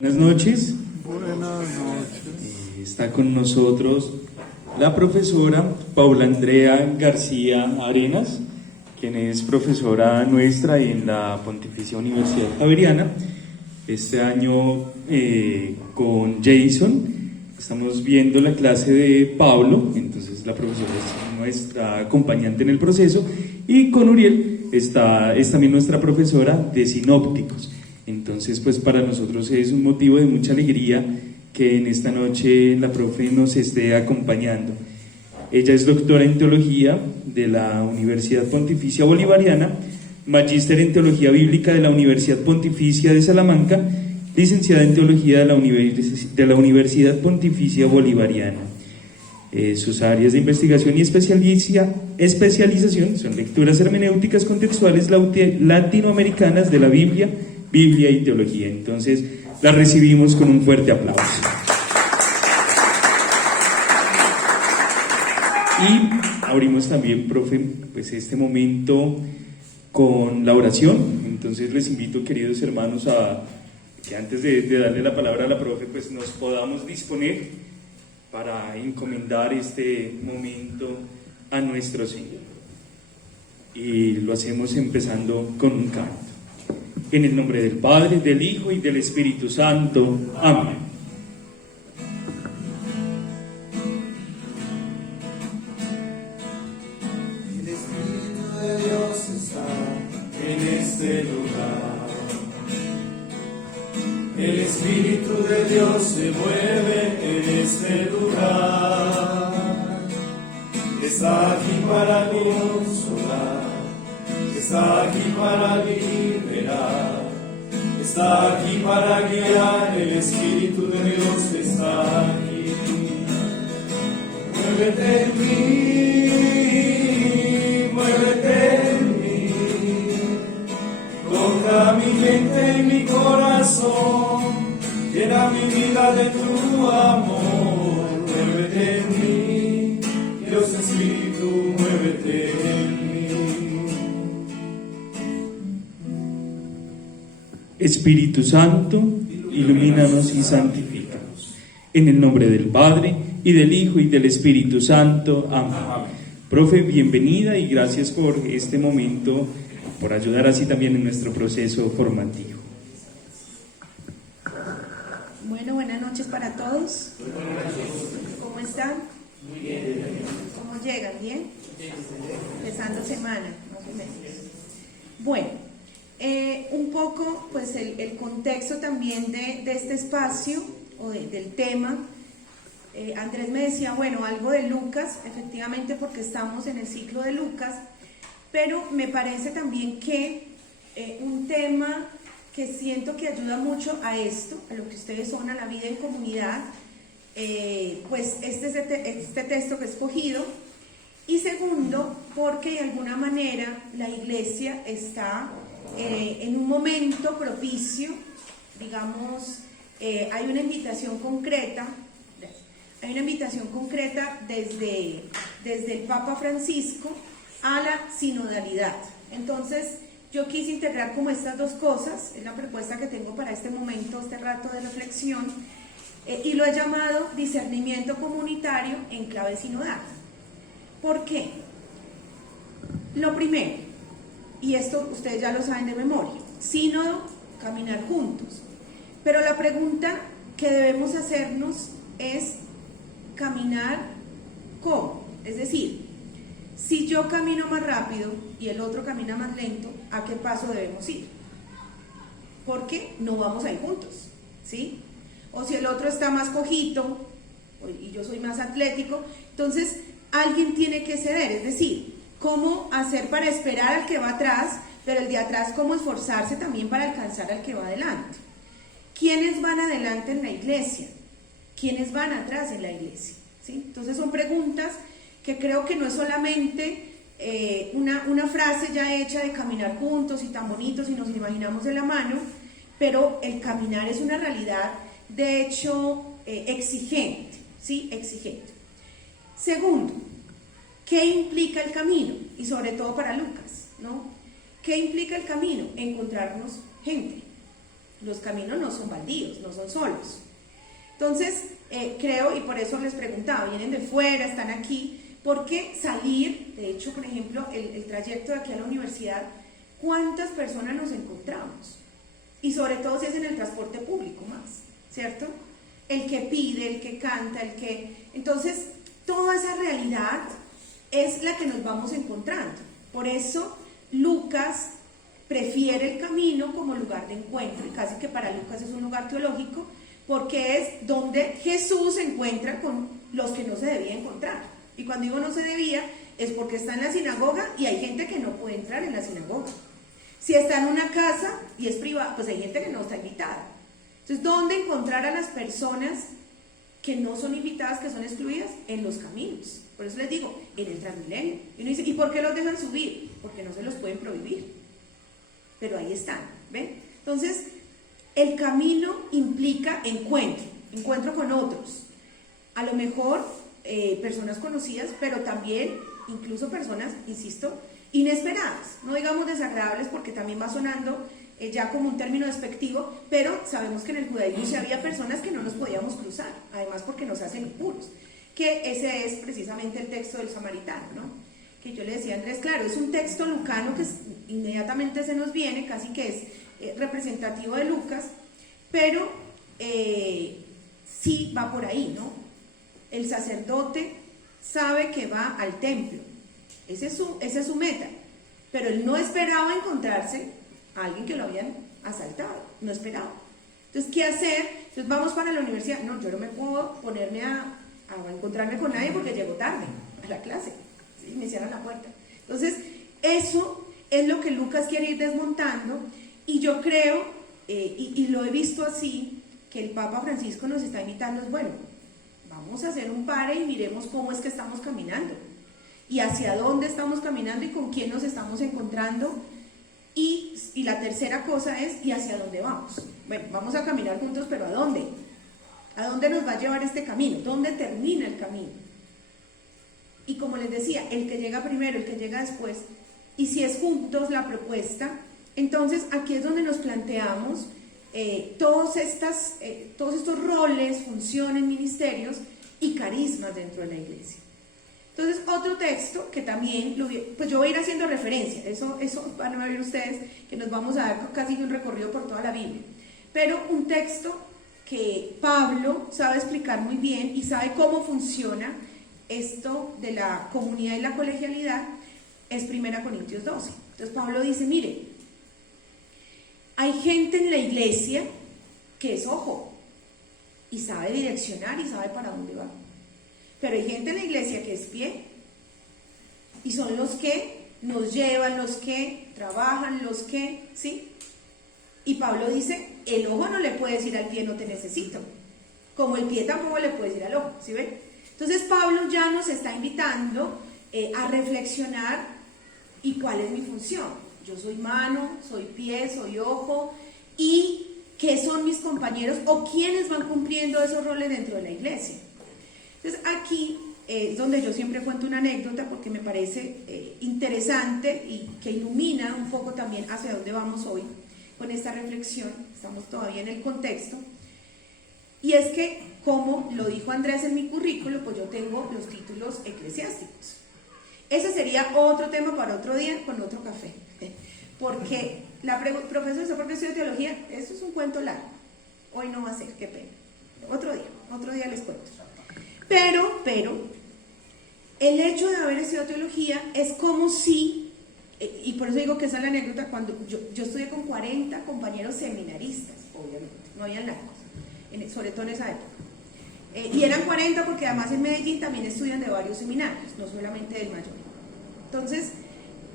Buenas noches. Buenas noches. Está con nosotros la profesora Paula Andrea García Arenas, quien es profesora nuestra en la Pontificia Universidad Javeriana. Este año con Jason estamos viendo la clase de Pablo, entonces la profesora es nuestra acompañante en el proceso, y con Uriel es también nuestra profesora de sinópticos. Entonces, pues para nosotros es un motivo de mucha alegría que en esta noche la profe nos esté acompañando. Ella es doctora en teología de la Universidad Pontificia Bolivariana, magíster en teología bíblica de la Universidad Pontificia de Salamanca, licenciada en teología de la Universidad Pontificia Bolivariana. Sus áreas de investigación y especialización son lecturas hermenéuticas contextuales latinoamericanas de la Biblia y teología. Entonces la recibimos con un fuerte aplauso. Y abrimos también, profe, pues este momento con la oración. Entonces les invito, queridos hermanos, a que antes de darle la palabra a la profe, pues nos podamos disponer para encomendar este momento a nuestro Señor. Y lo hacemos empezando con un canto. En el nombre del Padre, del Hijo y del Espíritu Santo. Amén. El Espíritu de Dios está en este lugar. El Espíritu de Dios se mueve en este lugar. Está aquí para consolar. Está aquí para liberar, está aquí para guiar, el Espíritu de Dios está aquí. Muévete en mí, toca mi mente y mi corazón, llena mi vida de tu amor. Muévete en mí, Dios Espíritu, muévete en mí. Espíritu Santo, ilumínanos y santifícanos. En el nombre del Padre, y del Hijo, y del Espíritu Santo. Amén. Profe, bienvenida y gracias por este momento, por ayudar así también en nuestro proceso formativo. Bueno, buenas noches para todos. ¿Cómo están? Muy bien. ¿Cómo llegan? ¿Bien? Empezando semana, más o menos. Bueno. Un poco, pues el contexto también de este espacio o del tema. Andrés me decía, bueno, algo de Lucas, efectivamente porque estamos en el ciclo de Lucas, pero me parece también que un tema que siento que ayuda mucho a esto, a lo que ustedes son, a la vida en comunidad, pues este es este texto que he escogido. Y segundo, porque de alguna manera la iglesia está en un momento propicio, digamos, hay una invitación concreta desde el Papa Francisco a la sinodalidad. Entonces, yo quise integrar como estas dos cosas, es la propuesta que tengo para este momento, este rato de reflexión, y lo he llamado discernimiento comunitario en clave sinodal. ¿Por qué? Lo primero, y esto ustedes ya lo saben de memoria, sínodo, caminar juntos. Pero la pregunta que debemos hacernos es caminar ¿cómo? Es decir, si yo camino más rápido y el otro camina más lento, ¿a qué paso debemos ir? Porque no vamos a ir juntos, ¿sí? O si el otro está más cojito y yo soy más atlético, entonces alguien tiene que ceder, es decir, cómo hacer para esperar al que va atrás, pero el de atrás cómo esforzarse también para alcanzar al que va adelante. ¿Quiénes van adelante en la iglesia? ¿Quiénes van atrás en la iglesia? ¿Sí? Entonces son preguntas que creo que no es solamente una frase ya hecha de caminar juntos y tan bonitos y nos imaginamos de la mano, pero el caminar es una realidad, de hecho, exigente, ¿sí? Exigente. Segundo, ¿qué implica el camino? Y sobre todo para Lucas, ¿no? ¿Qué implica el camino? Encontrarnos gente. Los caminos no son baldíos, no son solos. Entonces, creo, y por eso les preguntaba, vienen de fuera, están aquí, ¿por qué salir? De hecho, por ejemplo, el trayecto de aquí a la universidad, ¿cuántas personas nos encontramos? Y sobre todo si es en el transporte público más, ¿cierto? El que pide, el que canta, el que... Entonces, toda esa realidad es la que nos vamos encontrando. Por eso, Lucas prefiere el camino como lugar de encuentro, y casi que para Lucas es un lugar teológico, porque es donde Jesús se encuentra con los que no se debía encontrar. Y cuando digo no se debía, es porque está en la sinagoga y hay gente que no puede entrar en la sinagoga. Si está en una casa y es privada, pues hay gente que no está invitada. Entonces, ¿dónde encontrar a las personas que no son invitadas, que son excluidas? En los caminos. Por eso les digo, en el Transmilenio. Y uno dice, ¿y por qué los dejan subir? Porque no se los pueden prohibir. Pero ahí están, ¿ven? Entonces, el camino implica encuentro con otros. A lo mejor personas conocidas, pero también incluso personas, insisto, inesperadas. No digamos desagradables porque también va sonando ya como un término despectivo, pero sabemos que en el judaísmo sí había personas que no nos podíamos cruzar, además porque nos hacen impuros, que ese es precisamente el texto del samaritano, ¿no? Que yo le decía a Andrés, claro, es un texto lucano que inmediatamente se nos viene, casi que es representativo de Lucas, pero sí va por ahí, ¿no? El sacerdote sabe que va al templo, esa es su meta, pero él no esperaba encontrarse a alguien que lo habían asaltado, no esperaba. Entonces, ¿qué hacer? Entonces, vamos para la universidad. No, yo no me puedo ponerme a encontrarme con nadie porque llego tarde a la clase, ¿sí? Me cierran la puerta. Entonces, eso es lo que Lucas quiere ir desmontando, y yo creo, y lo he visto así, que el Papa Francisco nos está invitando, es bueno, vamos a hacer un pare y miremos cómo es que estamos caminando, y hacia dónde estamos caminando y con quién nos estamos encontrando, y la tercera cosa es, ¿y hacia dónde vamos? Bueno, vamos a caminar juntos, pero ¿a dónde? ¿A dónde nos va a llevar este camino? ¿Dónde termina el camino? Y como les decía, el que llega primero, el que llega después, y si es juntos la propuesta, entonces aquí es donde nos planteamos todos estos roles, funciones, ministerios y carismas dentro de la iglesia. Entonces, otro texto que también, pues yo voy a ir haciendo referencia, eso van a ver ustedes que nos vamos a dar casi un recorrido por toda la Biblia, pero un texto que Pablo sabe explicar muy bien y sabe cómo funciona esto de la comunidad y la colegialidad, es 1 Corintios 12. Entonces Pablo dice, mire, hay gente en la iglesia que es ojo y sabe direccionar y sabe para dónde va, pero hay gente en la iglesia que es pie y son los que nos llevan, los que trabajan, los que, ¿sí? Y Pablo dice, el ojo no le puede decir al pie no te necesito, como el pie tampoco le puede decir al ojo, ¿sí ven? Entonces Pablo ya nos está invitando a reflexionar, ¿y cuál es mi función? Yo soy mano, soy pie, soy ojo, ¿y qué son mis compañeros o quiénes van cumpliendo esos roles dentro de la iglesia? Entonces aquí es donde yo siempre cuento una anécdota porque me parece interesante y que ilumina un poco también hacia dónde vamos hoy con esta reflexión. Estamos todavía en el contexto, y es que, como lo dijo Andrés en mi currículo, pues yo tengo los títulos eclesiásticos. Ese sería otro tema para otro día con otro café, porque profesor, ¿usted por qué estudia teología? Eso es un cuento largo, hoy no va a ser, qué pena, otro día les cuento. Pero el hecho de haber estudiado teología es como si, y por eso digo que esa es la anécdota, cuando yo estudié con 40 compañeros seminaristas, obviamente, no habían largos, sobre todo en esa época. Y eran 40 porque además en Medellín también estudian de varios seminarios, no solamente del mayor. Entonces,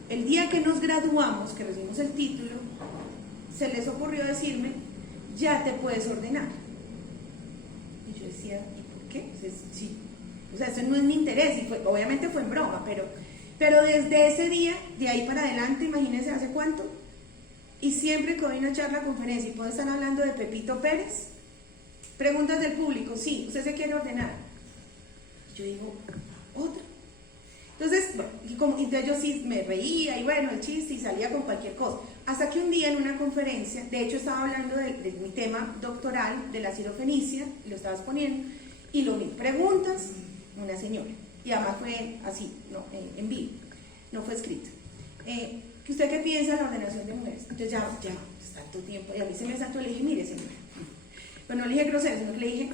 el día que nos graduamos, que recibimos el título, se les ocurrió decirme, ya te puedes ordenar. Y yo decía, ¿y por qué? Sí, o sea, eso no es mi interés, y obviamente fue en broma, pero desde ese día, de ahí para adelante, imagínense hace cuánto, y siempre que doy una charla, conferencia, y puedo estar hablando de Pepito Pérez, preguntas del público, sí, usted se quiere ordenar. Yo digo, otra. Entonces, bueno, entonces yo sí me reía y bueno, el chiste y salía con cualquier cosa. Hasta que un día en una conferencia, de hecho estaba hablando de mi tema doctoral de la cirofenicia, y lo estaba exponiendo, y lo vi, preguntas, una señora, y además fue así, no, en vivo, no fue escrito. ¿Usted qué piensa de la ordenación de mujeres? Entonces ya, tanto tiempo, y a mí se me saltó, le dije, mire señora, pero no le dije grosero, sino que le dije,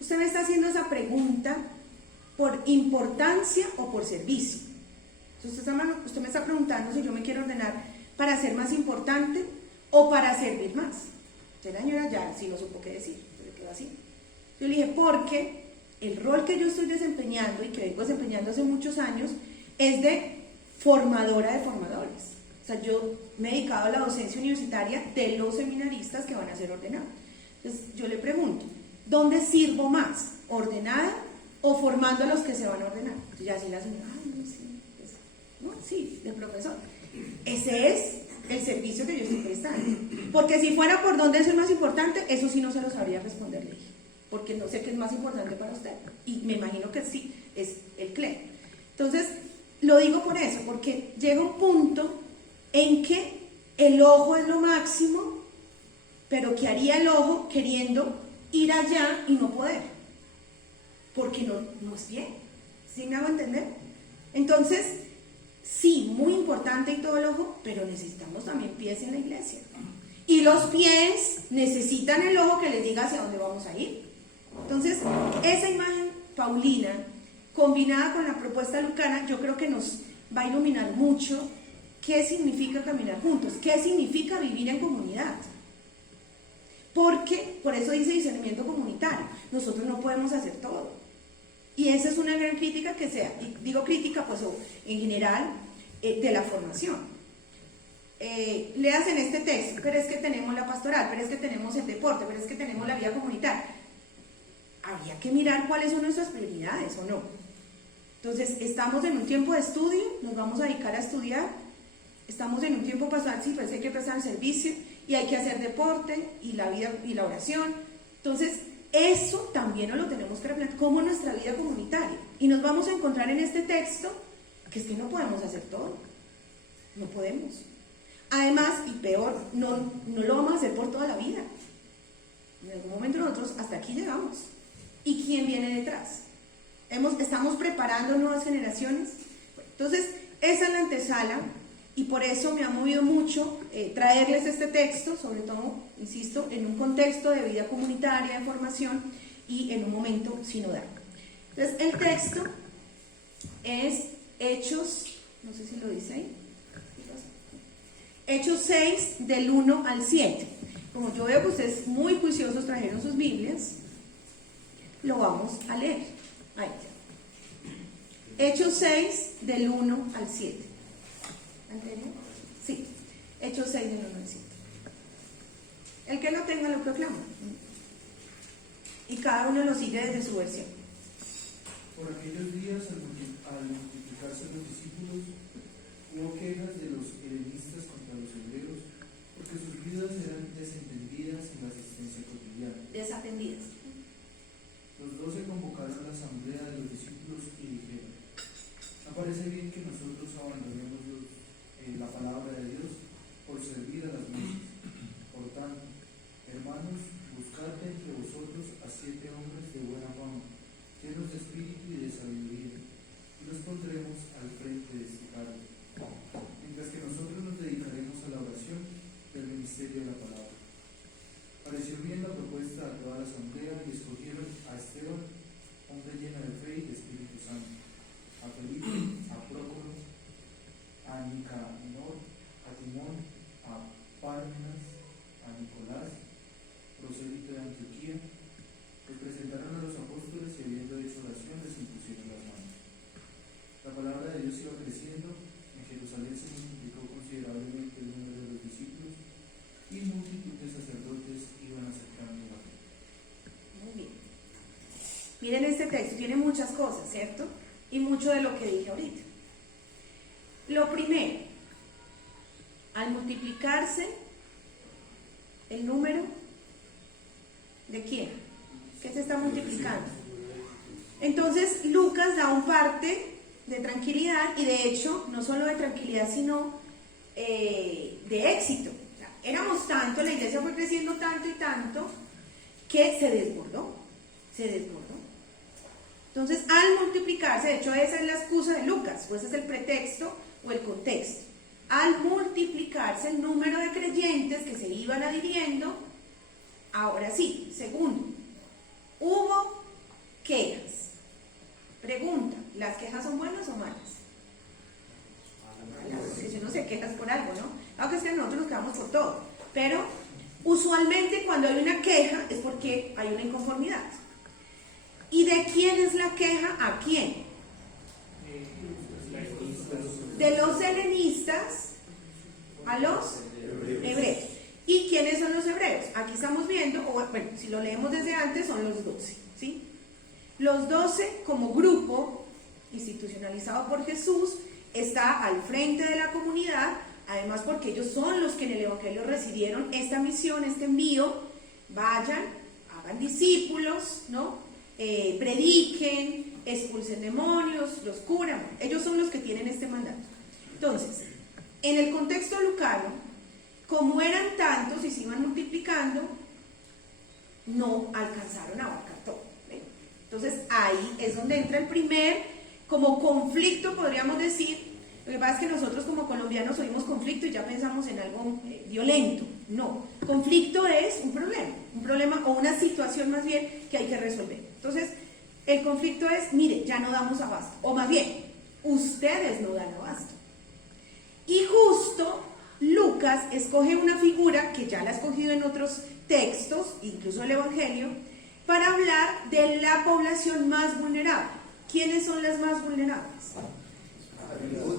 usted me está haciendo esa pregunta por importancia o por servicio. Entonces usted me está preguntando si yo me quiero ordenar para ser más importante o para servir más. Entonces la señora ya sí no supo qué decir, se le quedó así. Yo le dije, porque el rol que yo estoy desempeñando y que vengo desempeñando hace muchos años es de formadora de formadores. O sea, yo me he dedicado a la docencia universitaria de los seminaristas que van a ser ordenados. Entonces yo le pregunto, ¿dónde sirvo más? ¿Ordenada o formando a los que se van a ordenar? Entonces ya así la señora, ay, no, sí, no, sí, de profesor. Ese es el servicio que yo estoy prestando. Porque si fuera por dónde es más importante, eso sí no se lo sabría responder, le dije. Porque no sé qué es más importante para usted. Y me imagino que sí, es el CLE. Entonces, lo digo por eso, porque llega un punto en que el ojo es lo máximo, pero ¿qué haría el ojo queriendo ir allá y no poder? Porque no es bien. ¿Sí me hago entender? Entonces, sí, muy importante y todo el ojo, pero necesitamos también pies en la iglesia. Y los pies necesitan el ojo que les diga hacia dónde vamos a ir. Entonces, esa imagen paulina, combinada con la propuesta lucana, yo creo que nos va a iluminar mucho qué significa caminar juntos, qué significa vivir en comunidad. Porque, por eso dice discernimiento comunitario, nosotros no podemos hacer todo. Y esa es una gran crítica que sea, y digo crítica pues en general, de la formación. Leas en este texto, pero es que tenemos la pastoral, pero es que tenemos el deporte, pero es que tenemos la vida comunitaria. Habría que mirar cuáles son nuestras prioridades o no. Entonces, estamos en un tiempo de estudio, nos vamos a dedicar a estudiar, estamos en un tiempo pastoral, sí, pues hay que prestar servicio y hay que hacer deporte y la vida y la oración. Entonces, eso también nos lo tenemos que replantear como nuestra vida comunitaria. Y nos vamos a encontrar en este texto que es que no podemos hacer todo. No podemos. Además, y peor, no lo vamos a hacer por toda la vida. En algún momento nosotros hasta aquí llegamos. ¿Y quién viene detrás? ¿Estamos preparando nuevas generaciones? Entonces, esa es la antesala. Y por eso me ha movido mucho traerles este texto, sobre todo, insisto, en un contexto de vida comunitaria, de formación y en un momento sinodal. Entonces, el texto es Hechos, no sé si lo dice ahí, Hechos 6, del 1 al 7. Como yo veo que ustedes muy juiciosos trajeron sus Biblias, lo vamos a leer. Ahí. Hechos 6, del 1 al 7. ¿Anterior? Sí, Hechos 6 del 1 al 7. El que lo tenga lo proclama. Y cada uno lo sigue desde su versión. Por aquellos días, al multiplicarse los discípulos, hubo quejas de los helenistas contra los hebreos, porque sus vidas eran desentendidas en la asistencia cotidiana. Desatendidas. Los 12 convocaron la asamblea de los discípulos y dijeron: ¿no parece bien que nosotros abandonemos la palabra de Dios por servir a las mesas? Por tanto, hermanos, buscad entre vosotros a 7 hombres de buena fama, llenos de espíritu y de sabiduría, y los pondremos al frente de este cargo, mientras que nosotros nos dedicaremos a la oración del ministerio de la palabra. Pareció bien la propuesta a toda la asamblea y escogieron a Esteban, hombre lleno de fe y de Espíritu Santo, a Felipe, a Prócoro, a Nicanor, a Timón, a Pármenas, a Nicolás, prosélito de Antioquía. Les presentaron a los apóstoles y, habiendo hecho oración, les impusieron las manos. La palabra de Dios iba creciendo, en Jerusalén se multiplicó considerablemente el número de los discípulos y multitud de sacerdotes iban acercando la fe. Muy bien. Miren este texto, tiene muchas cosas, ¿cierto? Y mucho de lo que dije ahorita. Lo primero, al multiplicarse el número, ¿de quién? ¿Qué se está multiplicando? Entonces Lucas da un parte de tranquilidad, y de hecho, no solo de tranquilidad, sino de éxito. O sea, éramos tanto, la iglesia fue creciendo tanto y tanto, que se desbordó. Entonces, al multiplicarse, de hecho esa es la excusa de Lucas, o ese es el pretexto o el contexto. Al multiplicarse el número de creyentes que se iban adhiriendo, ahora sí, segundo, hubo quejas. Pregunta, ¿las quejas son buenas o malas? Malas, porque si uno se quejas por algo, ¿no? Aunque es que nosotros nos quedamos por todo, pero usualmente cuando hay una queja es porque hay una inconformidad. ¿Y de quién es la queja? ¿A quién? De los helenistas a los hebreos. ¿Y quiénes son los hebreos? Aquí estamos viendo, o bueno, si lo leemos desde antes, son los 12, ¿sí? Los 12 como grupo institucionalizado por Jesús está al frente de la comunidad, además porque ellos son los que en el Evangelio recibieron esta misión, este envío. Vayan, hagan discípulos, ¿no? Prediquen, expulsen demonios, los curan. Ellos son los que tienen este mandato. Entonces, en el contexto lucano, como eran tantos y se iban multiplicando, no alcanzaron a abarcar todo. Entonces, ahí es donde entra el primer, como conflicto, podríamos decir. Lo que pasa es que nosotros como colombianos oímos conflicto y ya pensamos en algo violento. No, conflicto es un problema o una situación más bien que hay que resolver. Entonces, el conflicto es, mire, ya no damos abasto, o más bien, ustedes no dan abasto. Y justo Lucas escoge una figura que ya la ha escogido en otros textos, incluso el Evangelio, para hablar de la población más vulnerable. ¿Quiénes son las más vulnerables?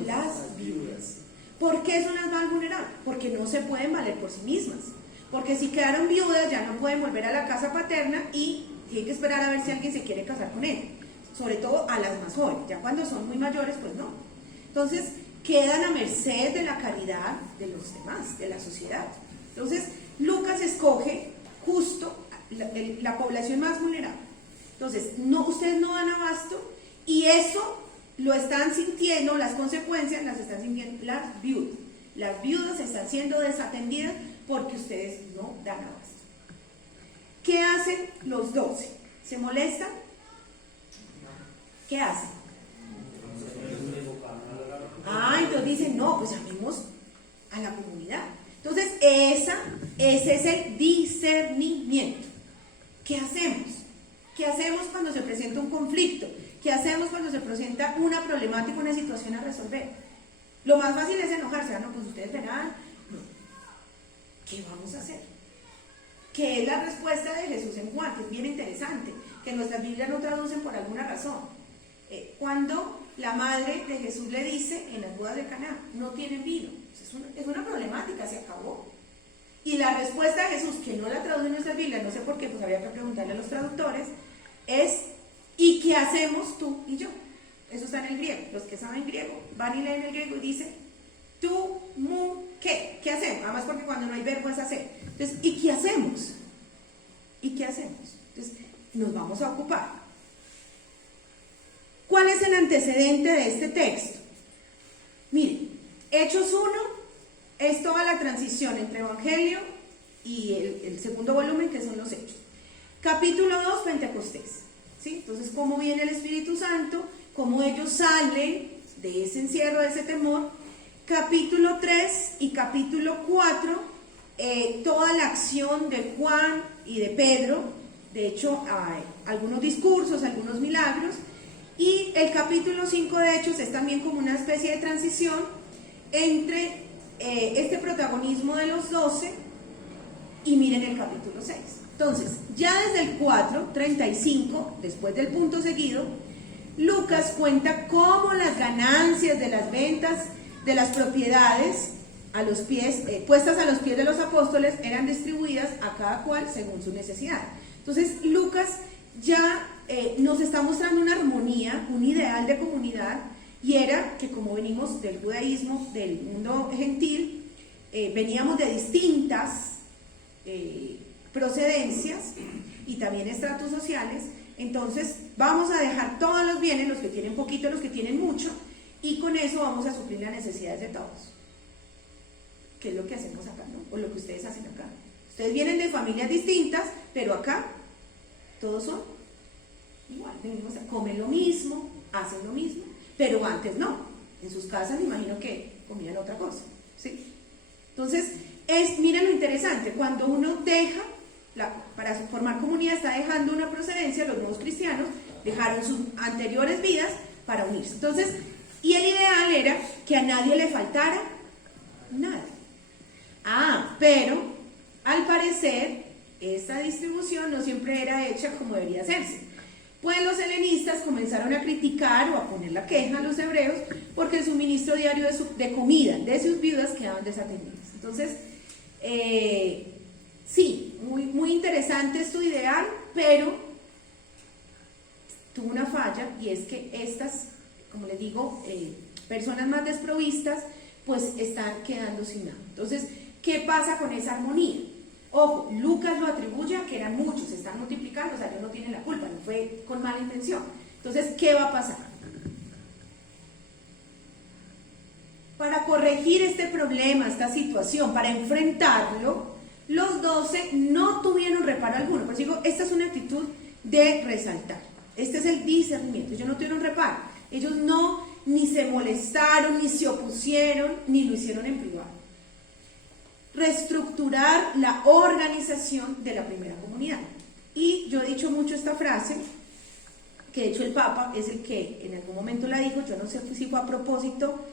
Las viudas. ¿Por qué son las más vulnerables? Porque no se pueden valer por sí mismas. Porque si quedaron viudas ya no pueden volver a la casa paterna y tienen que esperar a ver si alguien se quiere casar con ella. Sobre todo a las más jóvenes. Ya cuando son muy mayores, pues no. Entonces, quedan a merced de la caridad de los demás, de la sociedad. Entonces, Lucas escoge justo la población más vulnerable. Entonces, no, ustedes no dan abasto y eso lo están sintiendo, las consecuencias las están sintiendo las viudas. Las viudas están siendo desatendidas porque ustedes no dan abasto. ¿Qué hacen los 12? ¿Se molestan? ¿Qué hacen? Entonces dicen, no, pues llamemos a la comunidad. Entonces, ese es el discernimiento. ¿Qué hacemos? ¿Qué hacemos cuando se presenta un conflicto? ¿Qué hacemos cuando se presenta una problemática, una situación a resolver? Lo más fácil es enojarse, no, pues ustedes verán. No. ¿Qué vamos a hacer? ¿Qué es la respuesta de Jesús en Juan? Que es bien interesante, que nuestras Biblias no traducen por alguna razón. Cuando la madre de Jesús le dice en las bodas de Caná, no tienen vino. Es una problemática, se acabó. Y la respuesta de Jesús, que no la traduce en nuestras Biblias, no sé por qué, pues habría que preguntarle a los traductores, es, ¿y qué hacemos tú y yo? Eso está en el griego. Los que saben griego van y leen el griego y dicen, tú, mu, ¿qué? ¿Qué hacemos? Además porque cuando no hay verbo es hacer. Entonces, ¿y qué hacemos? ¿Y qué hacemos? Entonces, nos vamos a ocupar. ¿Cuál es el antecedente de este texto? Miren, Hechos 1 es toda la transición entre Evangelio y el segundo volumen, que son los Hechos. Capítulo 2, Pentecostés. ¿Sí? Entonces, cómo viene el Espíritu Santo, cómo ellos salen de ese encierro, de ese temor. Capítulo 3 y capítulo 4, toda la acción de Juan y de Pedro. De hecho, hay algunos discursos, algunos milagros. Y el capítulo 5 de Hechos es también como una especie de transición entre este protagonismo de los 12 y miren el capítulo 6. Entonces, ya desde el 4:35, después del punto seguido, Lucas cuenta cómo las ganancias de las ventas de las propiedades a los pies, puestas a los pies de los apóstoles eran distribuidas a cada cual según su necesidad. Entonces, Lucas ya nos está mostrando una armonía, un ideal de comunidad, y era que como venimos del judaísmo, del mundo gentil, veníamos de distintas procedencias y también estratos sociales. Entonces vamos a dejar todos los bienes, los que tienen poquito, los que tienen mucho, y con eso vamos a suplir las necesidades de todos. ¿Qué es lo que hacemos acá, no? O lo que ustedes hacen acá. Ustedes vienen de familias distintas, pero acá todos son igual, comen lo mismo, hacen lo mismo, pero antes no. En sus casas me imagino que comían otra cosa, ¿sí? Entonces, miren lo interesante, cuando uno deja, para formar comunidad está dejando una procedencia, los nuevos cristianos dejaron sus anteriores vidas para unirse. Entonces, y el ideal era que a nadie le faltara nada. Pero al parecer esta distribución no siempre era hecha como debería hacerse. Pues los helenistas comenzaron a criticar o a poner la queja a los hebreos porque el suministro diario de comida de sus viudas quedaban desatendidas. Entonces, sí, muy interesante tu ideal, pero tuvo una falla, y es que estas, como les digo, personas más desprovistas, pues están quedando sin nada. Entonces, ¿qué pasa con esa armonía? Ojo, Lucas lo atribuye a que eran muchos, se están multiplicando, o sea, ellos no tienen la culpa, no fue con mala intención. Entonces, ¿qué va a pasar? Para corregir este problema, esta situación, para enfrentarlo, los 12 no tuvieron reparo alguno. Por eso digo, esta es una actitud de resaltar. Este es el discernimiento. Ellos no tuvieron reparo. Ellos no ni se molestaron, ni se opusieron, ni lo hicieron en privado. Reestructurar la organización de la primera comunidad. Y yo he dicho mucho esta frase, que de hecho el Papa es el que en algún momento la dijo, yo no sé si fue a propósito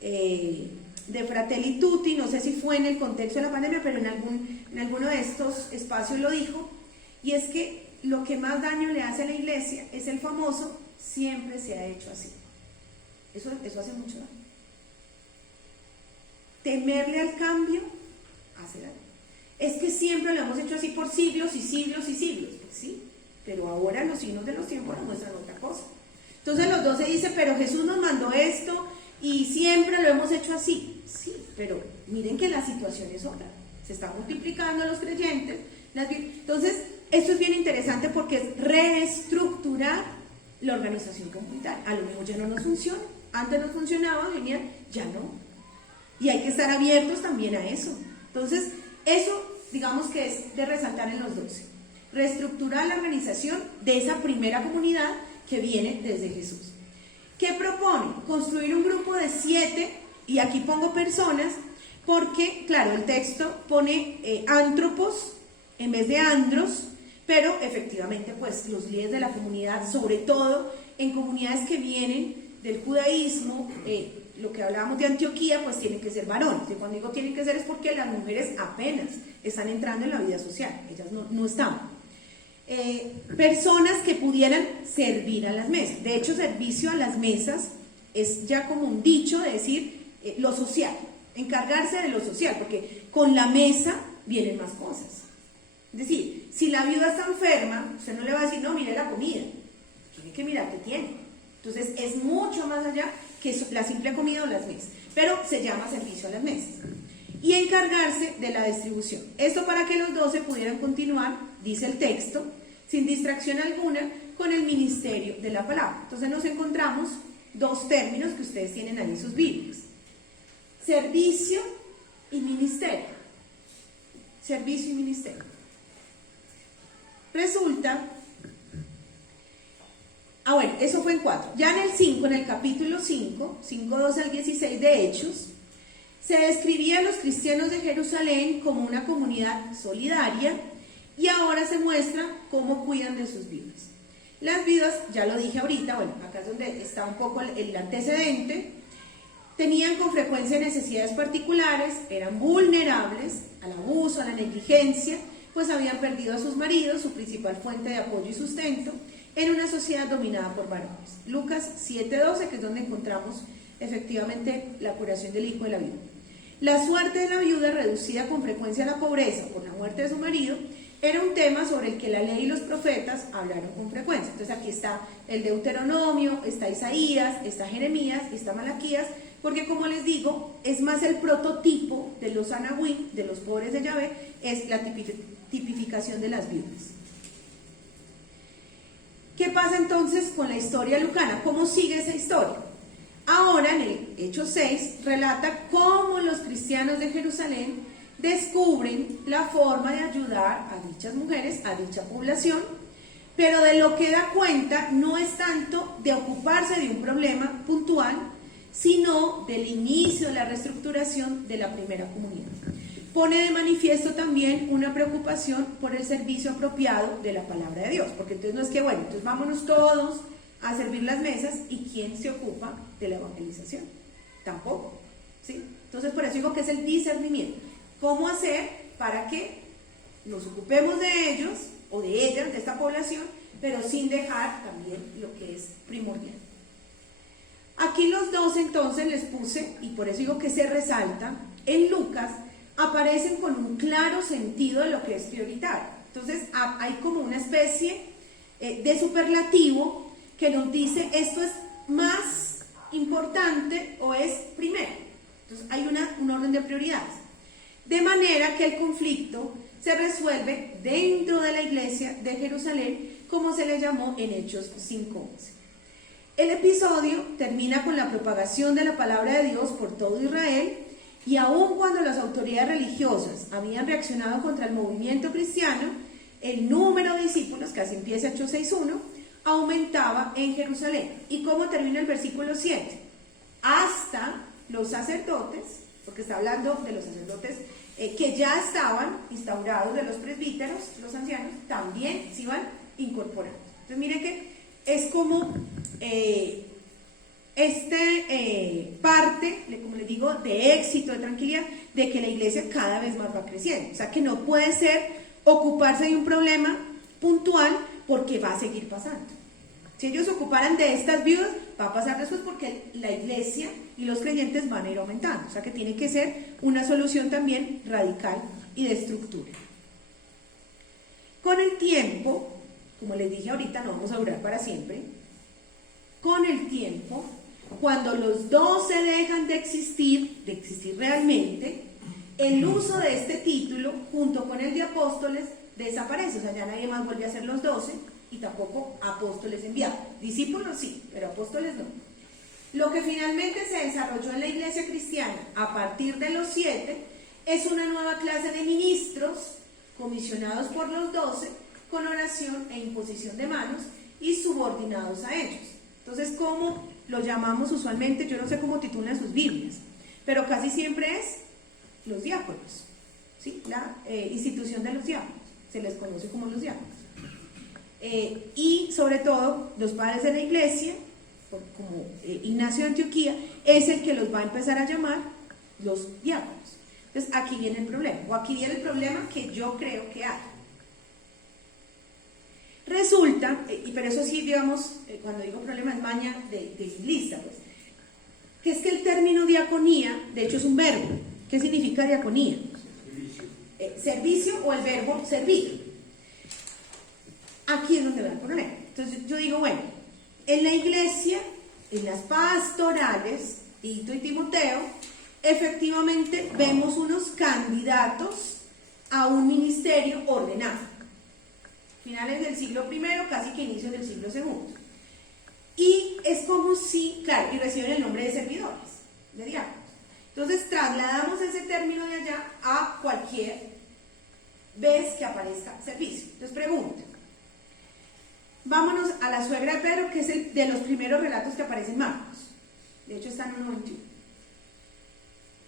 de Fratelli Tutti, no sé si fue en el contexto de la pandemia, pero en alguno de estos espacios lo dijo, y es que lo que más daño le hace a la iglesia es el famoso siempre se ha hecho así. Eso hace mucho daño. Temerle al cambio hace daño. Es que siempre lo hemos hecho así por siglos y siglos y siglos. Pues sí, pero ahora los signos de los tiempos nos muestran otra cosa. Entonces los 12 dicen, pero Jesús nos mandó esto y siempre lo hemos hecho así. Sí, pero miren que la situación es otra. Se están multiplicando los creyentes. Entonces, esto es bien interesante porque es reestructurar la organización comunitaria. A lo mejor ya no nos funciona. Antes nos funcionaba, genial, ya no. Y hay que estar abiertos también a eso. Entonces, eso digamos que es de resaltar en los 12. Reestructurar la organización de esa primera comunidad que viene desde Jesús. ¿Qué propone? Construir un grupo de 7, y aquí pongo personas, porque, claro, el texto pone antropos en vez de andros, pero efectivamente, pues, los líderes de la comunidad, sobre todo en comunidades que vienen del judaísmo, lo que hablábamos de Antioquía, pues tienen que ser varones. Y cuando digo tienen que ser es porque las mujeres apenas están entrando en la vida social, ellas no están. Personas que pudieran servir a las mesas. De hecho, servicio a las mesas es ya como un dicho de decir lo social, encargarse de lo social, porque con la mesa vienen más cosas. Es decir, si la viuda está enferma, usted no le va a decir, no, mire la comida, tiene que mirar qué tiene. Entonces, es mucho más allá que la simple comida o las mesas, pero se llama servicio a las mesas. Y encargarse de la distribución. Esto para que los 12 pudieran continuar, dice el texto, sin distracción alguna, con el ministerio de la palabra. Entonces nos encontramos dos términos que ustedes tienen ahí en sus Biblias. Servicio y ministerio. Servicio y ministerio. Resulta, bueno, eso fue en 4. Ya en el 5, en el capítulo 5, 5:12 al 16 de Hechos, se describía a los cristianos de Jerusalén como una comunidad solidaria, y ahora se muestra cómo cuidan de sus viudas. Las viudas, ya lo dije ahorita, bueno, acá es donde está un poco el antecedente, tenían con frecuencia necesidades particulares, eran vulnerables al abuso, a la negligencia, pues habían perdido a sus maridos, su principal fuente de apoyo y sustento, en una sociedad dominada por varones. Lucas 7:12, que es donde encontramos efectivamente la curación del hijo de la viuda. La suerte de la viuda, reducida con frecuencia a la pobreza por la muerte de su marido, era un tema sobre el que la ley y los profetas hablaron con frecuencia. Entonces aquí está el Deuteronomio, está Isaías, está Jeremías, está Malaquías, porque como les digo, es más el prototipo de los anahuim, de los pobres de Yahvé, es la tipificación de las viudas. ¿Qué pasa entonces con la historia lucana? ¿Cómo sigue esa historia? Ahora en el Hechos 6 relata cómo los cristianos de Jerusalén descubren la forma de ayudar a dichas mujeres, a dicha población, pero de lo que da cuenta no es tanto de ocuparse de un problema puntual, sino del inicio de la reestructuración de la primera comunidad. Pone de manifiesto también una preocupación por el servicio apropiado de la palabra de Dios, porque entonces no es que, bueno, entonces vámonos todos a servir las mesas y ¿quién se ocupa de la evangelización? Tampoco, ¿sí? Entonces por eso digo que es el discernimiento. ¿Cómo hacer para que nos ocupemos de ellos o de ellas, de esta población, pero sin dejar también lo que es primordial? Aquí los dos entonces les puse, y por eso digo que se resalta, en Lucas aparecen con un claro sentido de lo que es prioritario. Entonces hay como una especie de superlativo que nos dice esto es más importante o es primero. Entonces hay un orden de prioridades. De manera que el conflicto se resuelve dentro de la iglesia de Jerusalén, como se le llamó en Hechos 5:11. El episodio termina con la propagación de la palabra de Dios por todo Israel, y aun cuando las autoridades religiosas habían reaccionado contra el movimiento cristiano, el número de discípulos, que así empieza Hechos 6:1, aumentaba en Jerusalén. ¿Y cómo termina el versículo 7? Hasta los sacerdotes, porque está hablando de los sacerdotes que ya estaban instaurados, de los presbíteros, los ancianos, también se iban incorporando. Entonces miren que es como parte, como les digo, de éxito, de tranquilidad, de que la iglesia cada vez más va creciendo. O sea que no puede ser ocuparse de un problema puntual porque va a seguir pasando. Si ellos se ocuparan de estas viudas, va a pasar después porque la iglesia y los creyentes van a ir aumentando. O sea que tiene que ser una solución también radical y de estructura. Con el tiempo, como les dije ahorita, no vamos a durar para siempre. Con el tiempo, cuando los dos se dejan de existir realmente, el uso de este título, junto con el de apóstoles, desaparece. O sea, ya nadie más vuelve a ser los 12 y tampoco apóstoles enviados. Discípulos sí, pero apóstoles no. Lo que finalmente se desarrolló en la iglesia cristiana a partir de los 7 es una nueva clase de ministros comisionados por los 12 con oración e imposición de manos y subordinados a ellos. Entonces, ¿cómo lo llamamos usualmente? Yo no sé cómo titulan sus Biblias, pero casi siempre es los diáconos, ¿sí? La institución de los diáconos, se les conoce como los diáconos. Y sobre todo, los padres de la iglesia, como Ignacio de Antioquía, es el que los va a empezar a llamar los diáconos. Entonces, aquí viene el problema, o aquí viene el problema que yo creo que hay. Resulta, pero eso sí, digamos, cuando digo problema es maña de lista, pues, que es que el término diaconía, de hecho es un verbo. ¿Qué significa diaconía? Servicio o el verbo servir. Aquí es donde va el problema. Entonces yo digo, bueno, en la iglesia, en las pastorales, Tito y Timoteo, efectivamente vemos unos candidatos a un ministerio ordenado. Finales del siglo I, casi que inicios del siglo II. Y es como si, claro, y reciben el nombre de servidores, de diáconos. Entonces trasladamos ese término de allá a cualquier vez que aparezca servicio. Entonces pregunto, vámonos a la suegra de Pedro, que es el de los primeros relatos que aparecen en Marcos. De hecho está en 1:21.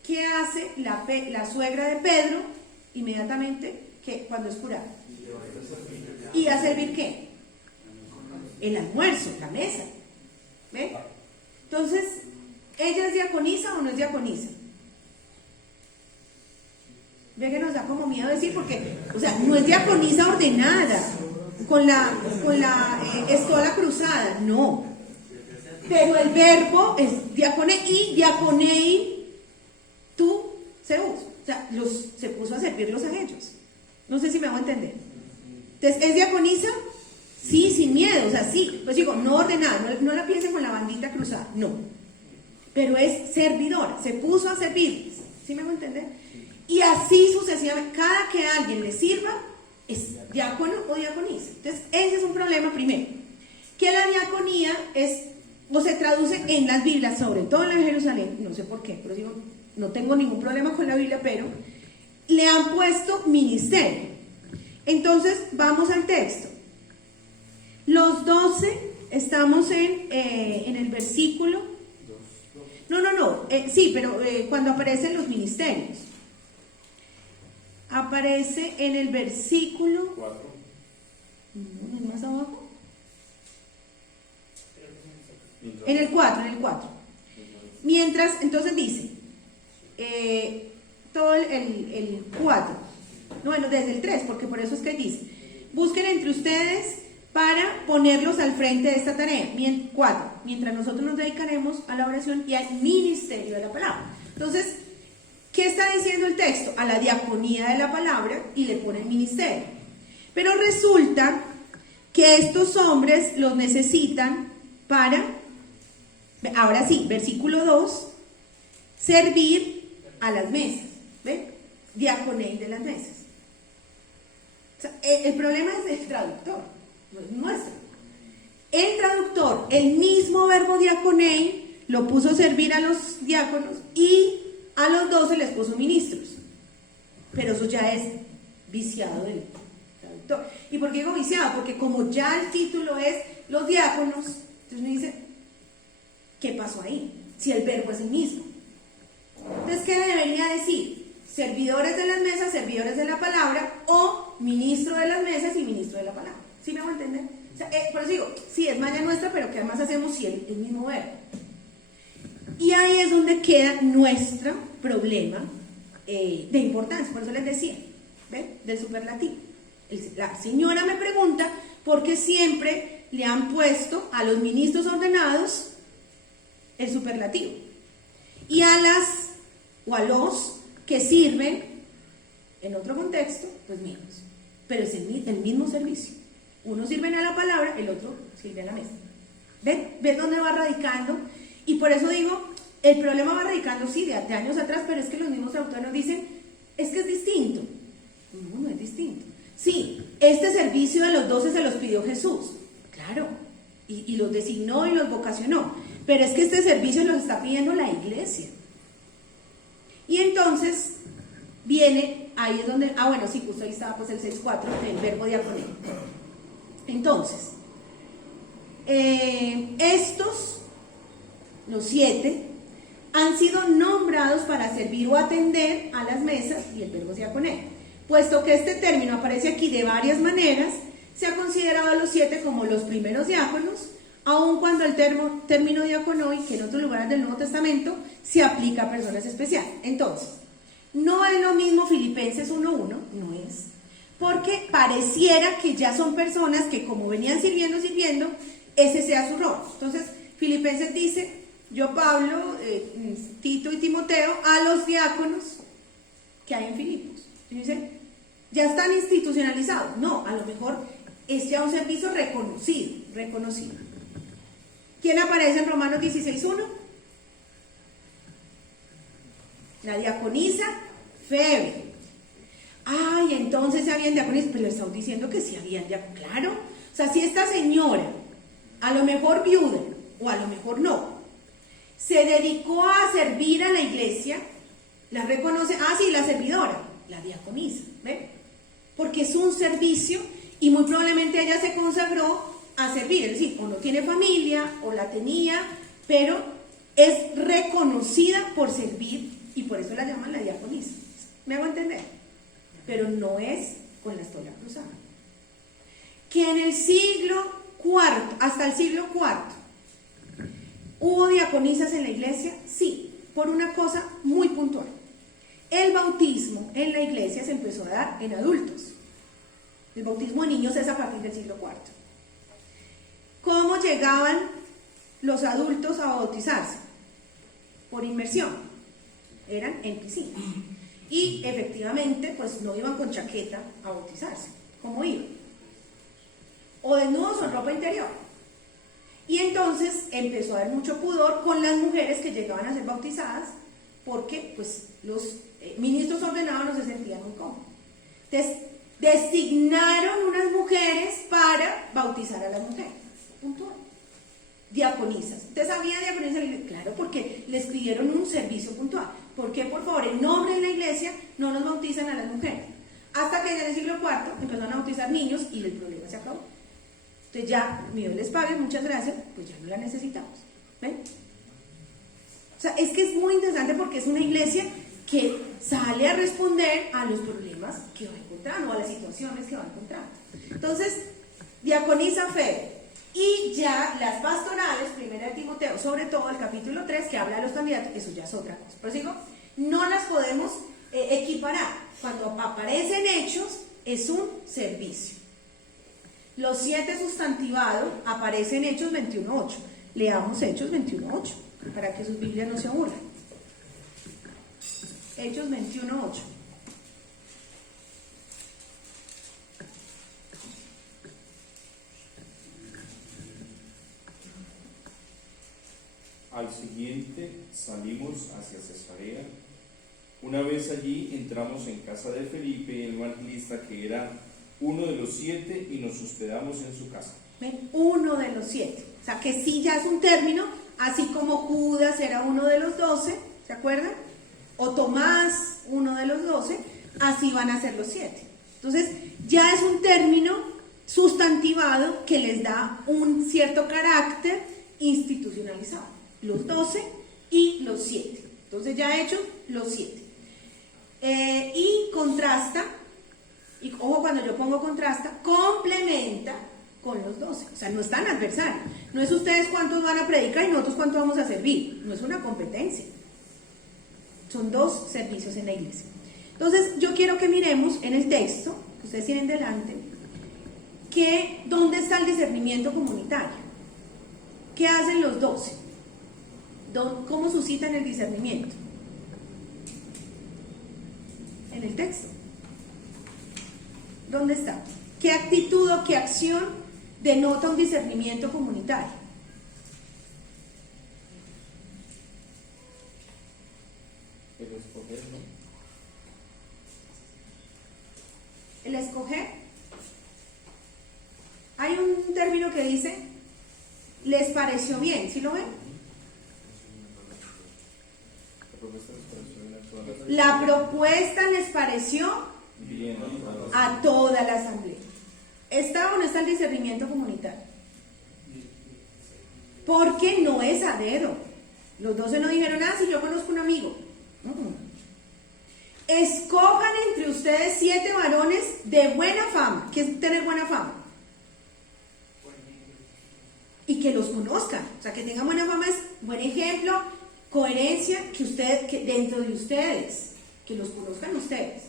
¿Qué hace la suegra de Pedro inmediatamente cuando es curada? ¿Y a servir qué? El almuerzo, la mesa. ¿Ve? Entonces, ¿ella es diaconisa o no es diaconisa? Ve que nos da como miedo decir, porque, o sea, no es diaconisa ordenada, con la estola cruzada, no. Pero el verbo es diaconei, diaconei, tú, Zeus. O sea, se puso a servirlos a ellos. No sé si me hago entender. Entonces, ¿es diaconisa? Sí, sin miedo, o sea, sí. Pues digo, no ordenada, no la piensen con la bandita cruzada, no. Pero es servidora, se puso a servirles. ¿Sí me hago entender? Y así sucesivamente, cada que alguien le sirva, es diácono o diaconisa. Entonces, ese es un problema primero. diaconía es, o se traduce en las Biblias, sobre todo en la de Jerusalén, no sé por qué, pero digo, no tengo ningún problema con la Biblia, pero le han puesto ministerio. Entonces, vamos al texto. Los 12, estamos en el versículo. No, sí, pero cuando aparecen los ministerios. Aparece en el versículo 4. ¿No es más abajo? En el 4. Mientras, entonces dice, todo el 4. Bueno, desde el 3, porque por eso es que dice, busquen entre ustedes para ponerlos al frente de esta tarea. 4. Mientras nosotros nos dedicaremos a la oración y al ministerio de la palabra. Entonces, ¿qué está diciendo el texto? A la diaconía de la palabra y le pone el ministerio. Pero resulta que estos hombres los necesitan para, ahora sí, versículo 2, servir a las mesas. ¿Ven? Diaconei de las mesas. O sea, el problema es del traductor, no es nuestro. El traductor, el mismo verbo diaconei, lo puso a servir a los diáconos y a los 12 les puso ministros. Pero eso ya es viciado del traductor. ¿Y por qué digo viciado? Porque como ya el título es los diáconos, entonces uno dice, ¿qué pasó ahí? Si el verbo es el mismo. Entonces, ¿qué debería decir? Servidores de las mesas, servidores de la palabra, o ministro de las mesas y ministro de la palabra. ¿Sí me hago entender? O sea, por eso digo, sí, es maña nuestra, pero ¿qué más hacemos si es el mismo verbo? Y ahí es donde queda nuestro problema de importancia. Por eso les decía, ¿ven? Del superlativo. La señora me pregunta por qué siempre le han puesto a los ministros ordenados el superlativo. Y a los que sirven en otro contexto, pues menos. Pero es el mismo servicio. Uno sirve a la palabra, el otro sirve a la mesa. ¿Ven dónde va radicando? Y por eso digo, el problema va radicando, sí, de años atrás, pero es que los mismos autores nos dicen, es que es distinto. No es distinto. Sí, este servicio de los 12 se los pidió Jesús, claro, y los designó y los vocacionó, pero es que este servicio los está pidiendo la iglesia. Y entonces viene, ahí es donde, bueno, sí, justo ahí estaba pues el 6.4, el verbo diaconeo. Entonces, estos, los 7, han sido nombrados para servir o atender a las mesas, y el verbo diaconeo. Puesto que este término aparece aquí de varias maneras, se ha considerado a los 7 como los primeros diáconos, aun cuando el término diaconoi, que en otros lugares del Nuevo Testamento, se aplica a personas especiales. Entonces, no es lo mismo Filipenses 1.1, no es, porque pareciera que ya son personas que como venían sirviendo, ese sea su rol. Entonces, Filipenses dice, yo Pablo, Tito y Timoteo, a los diáconos que hay en Filipos. Y dice, ya están institucionalizados. No, a lo mejor es ya un servicio reconocido. ¿Quién aparece en Romanos 16.1? La diaconisa Febe. Ay, entonces se habían diaconisas, pero le estamos diciendo que sí habían diaconisas. Claro, o sea, si esta señora, a lo mejor viuda, o a lo mejor no, se dedicó a servir a la iglesia, la reconoce, sí, la servidora, la diaconisa, ¿ven? Porque es un servicio y muy probablemente ella se consagró a servir, es decir, o no tiene familia, o la tenía, pero es reconocida por servir y por eso la llaman la diaconisa. ¿Me hago entender? Pero no es con la estola cruzada. Que en el siglo IV, hasta el siglo IV, ¿hubo diaconisas en la iglesia? Sí, por una cosa muy puntual. El bautismo en la iglesia se empezó a dar en adultos. El bautismo de niños es a partir del siglo IV. ¿Cómo llegaban los adultos a bautizarse? Por inmersión. Eran en piscina. Y efectivamente, pues no iban con chaqueta a bautizarse. ¿Cómo iban? O desnudos o en ropa interior. Y entonces empezó a haber mucho pudor con las mujeres que llegaban a ser bautizadas, porque pues los ministros ordenados no se sentían muy cómodos. Entonces, designaron unas mujeres para bautizar a las mujeres. Puntual. diaconisas. ¿Usted sabía diaconisa en la iglesia? Claro, porque les pidieron un servicio puntual. ¿Por qué, por favor, en nombre de la iglesia no nos bautizan a las mujeres? Hasta que en el siglo IV empezaron a bautizar niños y el problema se acabó. Entonces ya, mi Dios les pague, muchas gracias, pues ya no la necesitamos. ¿Ven? O sea, es que es muy interesante porque es una iglesia que sale a responder a los problemas que va encontrando o a las situaciones que va encontrando. Entonces, diaconisa fe. Y ya las pastorales, 1 de Timoteo, sobre todo el capítulo 3, que habla de los candidatos, eso ya es otra cosa. Pero digo, no las podemos equiparar. Cuando aparecen hechos, es un servicio. Los 7 sustantivados aparecen en Hechos 21.8. Leamos Hechos 21.8, para que sus Biblias no se aburran. Hechos 21.8. Al siguiente salimos hacia Cesarea. Una vez allí entramos en casa de Felipe, el evangelista, que era uno de los 7, y nos hospedamos en su casa. ¿Ven? Uno de los 7. O sea que sí ya es un término, así como Judas era uno de los 12, ¿se acuerdan? O Tomás, uno de los 12, así van a ser los 7. Entonces ya es un término sustantivado que les da un cierto carácter institucionalizado. Los 12 y los 7. Entonces ya he hecho los 7. Y contrasta, y ojo, cuando yo pongo contrasta, complementa con los 12. O sea, no están adversarios. No es ustedes cuántos van a predicar y nosotros cuántos vamos a servir. No es una competencia. Son 2 servicios en la iglesia. Entonces, yo quiero que miremos en el texto, que ustedes tienen delante, que dónde está el discernimiento comunitario. ¿Qué hacen los 12? ¿Cómo suscitan el discernimiento? En el texto. ¿Dónde está? ¿Qué actitud o qué acción denota un discernimiento comunitario? El escoger, ¿no? El escoger. Hay un término que dice, les pareció bien, ¿sí lo ven? La propuesta les pareció Bien, a toda la asamblea. ¿Está o no está el discernimiento comunitario? Porque no es a dedo. Los 12 no dijeron, si yo conozco un amigo. No. Escojan entre ustedes 7 varones de buena fama. ¿Qué es tener buena fama? Y que los conozcan. O sea, que tengan buena fama es buen ejemplo, coherencia, que dentro de ustedes, que los conozcan ustedes.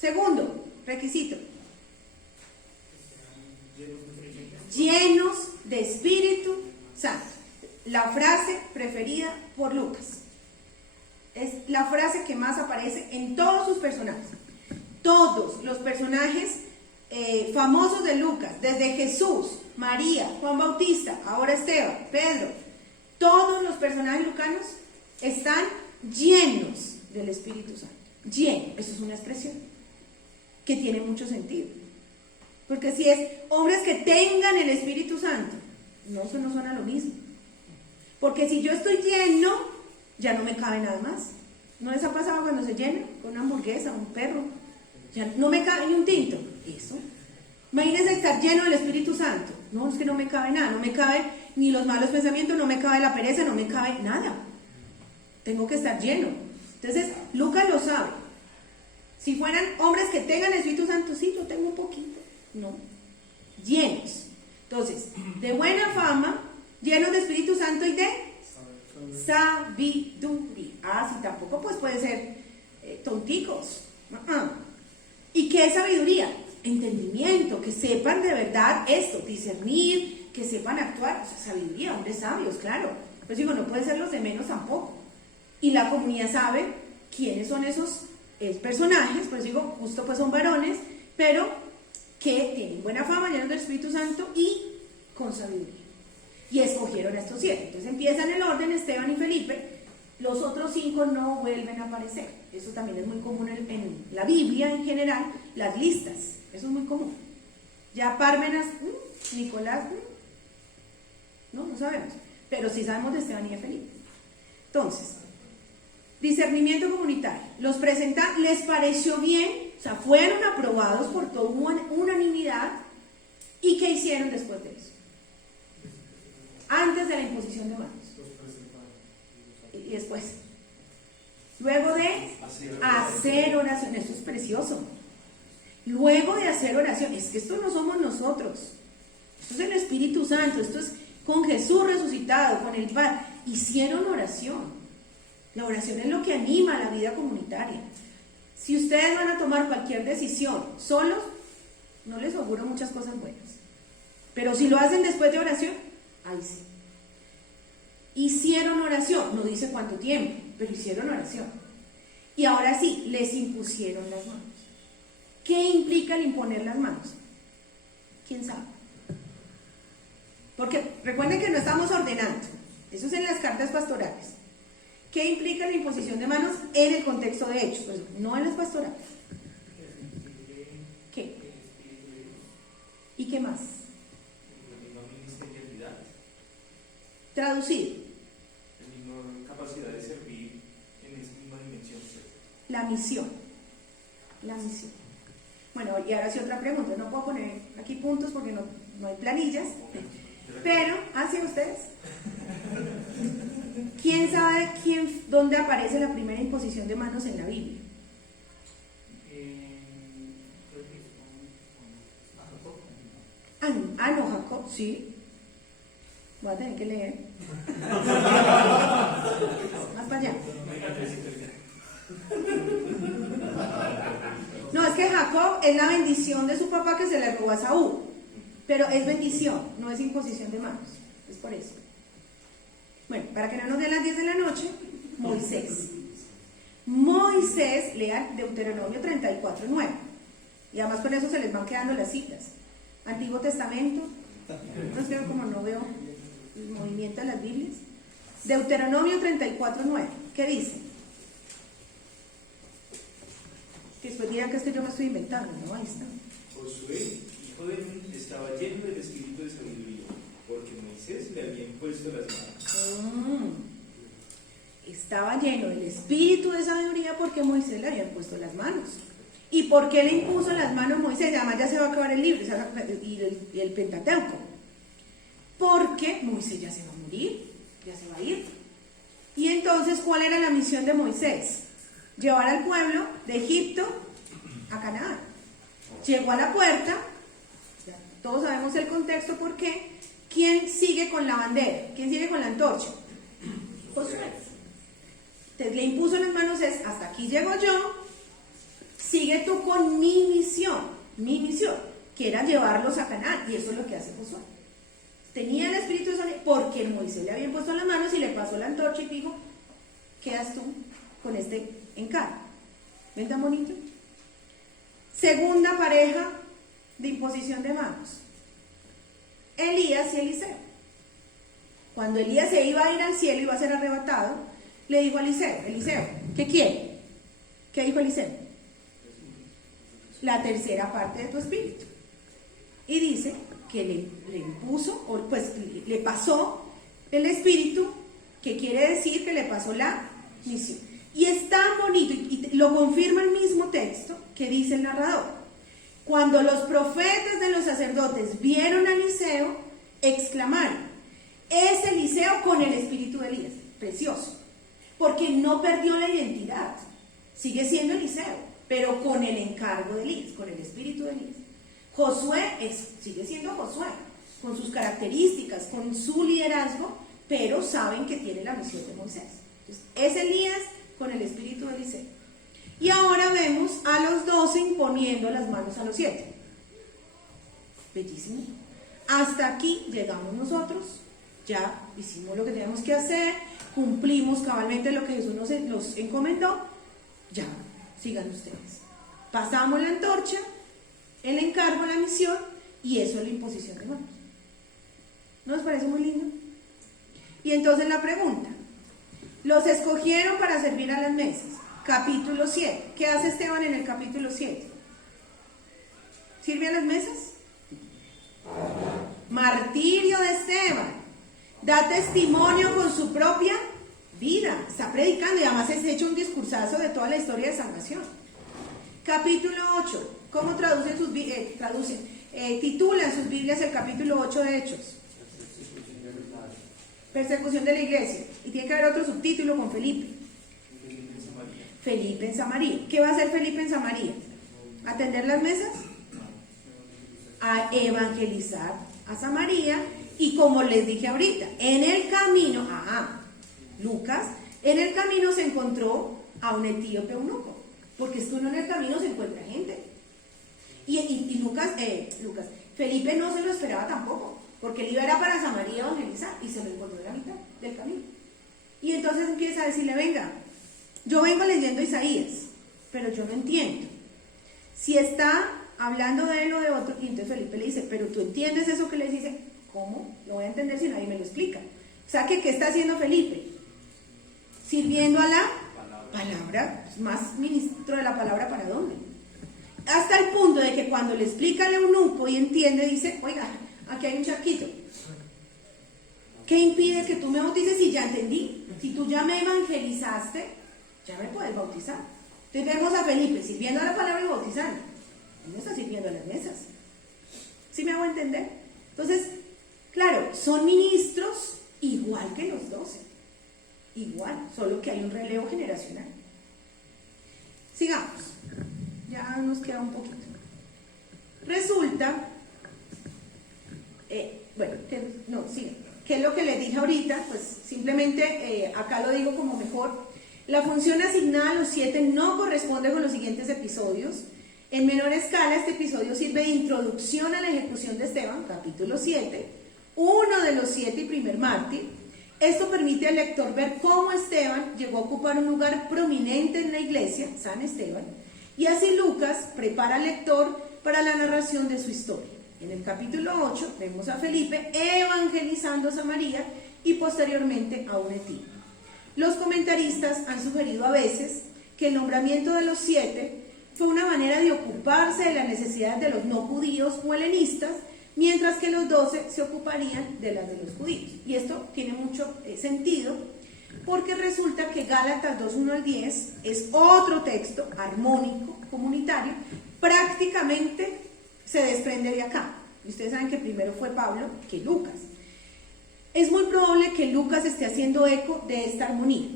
Segundo requisito, llenos de Espíritu Santo. La frase preferida por Lucas. Es la frase que más aparece en todos sus personajes. Todos los personajes famosos de Lucas, desde Jesús, María, Juan Bautista, ahora Esteban, Pedro, todos los personajes lucanos están llenos del Espíritu Santo. Lleno, eso es una expresión que tiene mucho sentido. Porque si es hombres que tengan el Espíritu Santo, no, eso no suena lo mismo. Porque si yo estoy lleno, ya no me cabe nada más. ¿No les ha pasado cuando se llena con una hamburguesa, un perro? Ya no me cabe ni un tinto. Eso. Imagínense estar lleno del Espíritu Santo. No, es que no me cabe nada. No me cabe ni los malos pensamientos, no me cabe la pereza, no me cabe nada. Tengo que estar lleno. Entonces, Lucas lo sabe. Si fueran hombres que tengan el Espíritu Santo, sí, yo tengo un poquito. No. Llenos. Entonces, de buena fama, llenos de Espíritu Santo y de sabiduría. Si tampoco pues puede ser tonticos. ¿Y qué es sabiduría? Entendimiento, que sepan de verdad esto, discernir, que sepan actuar. O sea, sabiduría, hombres sabios, claro. Pues digo, no pueden ser los de menos tampoco. Y la comunidad sabe quiénes son esos personajes, pues digo, justo pues son varones, pero que tienen buena fama, llenos del Espíritu Santo y con sabiduría. Y escogieron a estos 7. Entonces empiezan el orden, Esteban y Felipe. Los otros 5 no vuelven a aparecer. Eso también es muy común en la Biblia en general, las listas. Eso es muy común. Ya Pármenas, Nicolás, No sabemos, pero sí sabemos de Esteban y de Felipe. Entonces, discernimiento comunitario. Los presentaron, les pareció bien, o sea, fueron aprobados por toda unanimidad. ¿Y qué hicieron después de eso? Antes de la imposición de manos. Y después. Luego de hacer oración. Esto es precioso. Luego de hacer oración. Es que esto no somos nosotros. Esto es el Espíritu Santo. Esto es con Jesús resucitado, con el Padre. Hicieron oración. La oración es lo que anima la vida comunitaria. Si ustedes van a tomar cualquier decisión solos, no les auguro muchas cosas buenas. Pero si lo hacen después de oración, ahí sí. Hicieron oración, no dice cuánto tiempo, pero hicieron oración. Y ahora sí, les impusieron las manos. ¿Qué implica el imponer las manos? ¿Quién sabe? Porque recuerden que no estamos ordenando. Eso es en las cartas pastorales. ¿Qué implica la imposición de manos en el contexto de Hechos? Pues no en las pastorales. ¿Qué? ¿Y qué más? Traducido. La misma capacidad de servir en esa misma dimensión. La misión. La misión. Bueno, y ahora sí otra pregunta. No puedo poner aquí puntos porque no hay planillas. Pero, ¿hacia ustedes? ¿Quién sabe dónde aparece la primera imposición de manos en la Biblia? No, Jacob, sí. Voy a tener que leer. Más para allá. No, es que Jacob es la bendición de su papá que se le robó a Saúl. Pero es bendición, no es imposición de manos. Es por eso. Bueno, para que no nos den las 10 de la noche, Moisés. Moisés, lean Deuteronomio 34:9. Y además con eso se les van quedando las citas. Antiguo Testamento. No sé cómo no veo el movimiento de las Biblias. Deuteronomio 34:9. ¿Qué dice? Que después digan que esto yo me estoy inventando, ¿no? Ahí está. Josué, hijo de Nun, estaba lleno del espíritu de sabiduría, porque Moisés le había impuesto las manos. Estaba lleno del espíritu de sabiduría porque Moisés le había puesto las manos. ¿Y por qué le impuso las manos Moisés? Además ya se va a acabar el libro y el Pentateuco. Porque Moisés ya se va a morir, ya se va a ir. Y entonces, ¿cuál era la misión de Moisés? Llevar al pueblo de Egipto a Canaán. Llegó a la puerta, ya todos sabemos el contexto por qué. ¿Quién sigue con la bandera? ¿Quién sigue con la antorcha? Josué. Entonces le impuso las manos, hasta aquí llego yo, sigue tú con mi misión, que era llevarlos a Canaán, y eso es lo que hace Josué. Tenía el espíritu de sabiduría porque Moisés le había impuesto las manos y le pasó la antorcha y dijo, quedas tú con este encargo. ¿Ven tan bonito? Segunda pareja de imposición de manos, Elías y Eliseo. Cuando Elías se iba a ir al cielo y iba a ser arrebatado, le dijo a Eliseo, ¿qué quiere? ¿Qué dijo Eliseo? La tercera parte de tu espíritu. Y dice que le impuso, o pues le pasó el espíritu, que quiere decir que le pasó la misión. Y es tan bonito, y lo confirma el mismo texto que dice el narrador. Cuando los profetas de los sacerdotes vieron a Eliseo, exclamaron, es Eliseo con el espíritu de Elías. Precioso, porque no perdió la identidad, sigue siendo Eliseo, pero con el encargo de Elías, con el espíritu de Elías. Josué sigue siendo Josué, con sus características, con su liderazgo, pero saben que tiene la misión de Moisés. Entonces, es Elías con el espíritu de Eliseo. Y ahora vemos a los 12 imponiendo las manos a los 7. Bellísimo. Hasta aquí llegamos nosotros, ya hicimos lo que teníamos que hacer, cumplimos cabalmente lo que Jesús nos encomendó, ya, sigan ustedes. Pasamos la antorcha, el encargo, la misión, y eso es la imposición de manos. ¿No les parece muy lindo? Y entonces la pregunta, los escogieron para servir a las mesas. Capítulo 7. ¿Qué hace Esteban en el capítulo 7? ¿Sirve a las mesas? Martirio de Esteban. Da testimonio con su propia vida. Está predicando y además es hecho un discursazo de toda la historia de salvación. Capítulo 8. ¿Cómo traducen sus titulan sus Biblias el capítulo 8 de Hechos? Persecución de la iglesia. Y tiene que haber otro subtítulo con Felipe. Felipe en Samaria. ¿Qué va a hacer Felipe en Samaria? ¿Atender las mesas? A evangelizar a Samaria. Y como les dije ahorita, en el camino, Lucas, en el camino se encontró a un etíope eunuco. Porque es que uno en el camino se encuentra gente. Y Felipe no se lo esperaba tampoco, porque él iba era para Samaria a evangelizar y se lo encontró en la mitad del camino. Y entonces empieza a decirle, venga, yo vengo leyendo Isaías, pero yo no entiendo. Si está hablando de él o de otro, y entonces Felipe le dice, pero tú entiendes eso que le dice, ¿cómo? Lo voy a entender si nadie me lo explica. O sea, ¿qué está haciendo Felipe? Sirviendo a la palabra, más ministro de la palabra, ¿para dónde? Hasta el punto de que cuando le explica al eunuco y entiende, dice, oiga, aquí hay un charquito. ¿Qué impide que tú me bautices si ya entendí? Si tú ya me evangelizaste, ya me puedes bautizar. Entonces vemos a Felipe sirviendo a la palabra y bautizando. Él no está sirviendo a las mesas. ¿Sí me hago entender? Entonces, claro, son ministros igual que los 12. Igual, solo que hay un relevo generacional. Sigamos. Ya nos queda un poquito. Resulta, ¿qué es lo que les dije ahorita? Pues simplemente acá lo digo como mejor. La función asignada a los 7 no corresponde con los siguientes episodios. En menor escala, este episodio sirve de introducción a la ejecución de Esteban, capítulo 7, uno de los 7 y primer mártir. Esto permite al lector ver cómo Esteban llegó a ocupar un lugar prominente en la iglesia, San Esteban, y así Lucas prepara al lector para la narración de su historia. En el capítulo 8 vemos a Felipe evangelizando a Samaria y posteriormente a un etíope. Los comentaristas han sugerido a veces que el nombramiento de los 7 fue una manera de ocuparse de las necesidades de los no judíos o helenistas, mientras que los 12 se ocuparían de las de los judíos. Y esto tiene mucho sentido, porque resulta que Gálatas 2:1 al 10 es otro texto armónico, comunitario, prácticamente se desprende de acá. Y ustedes saben que primero fue Pablo que Lucas. Es muy probable que Lucas esté haciendo eco de esta armonía.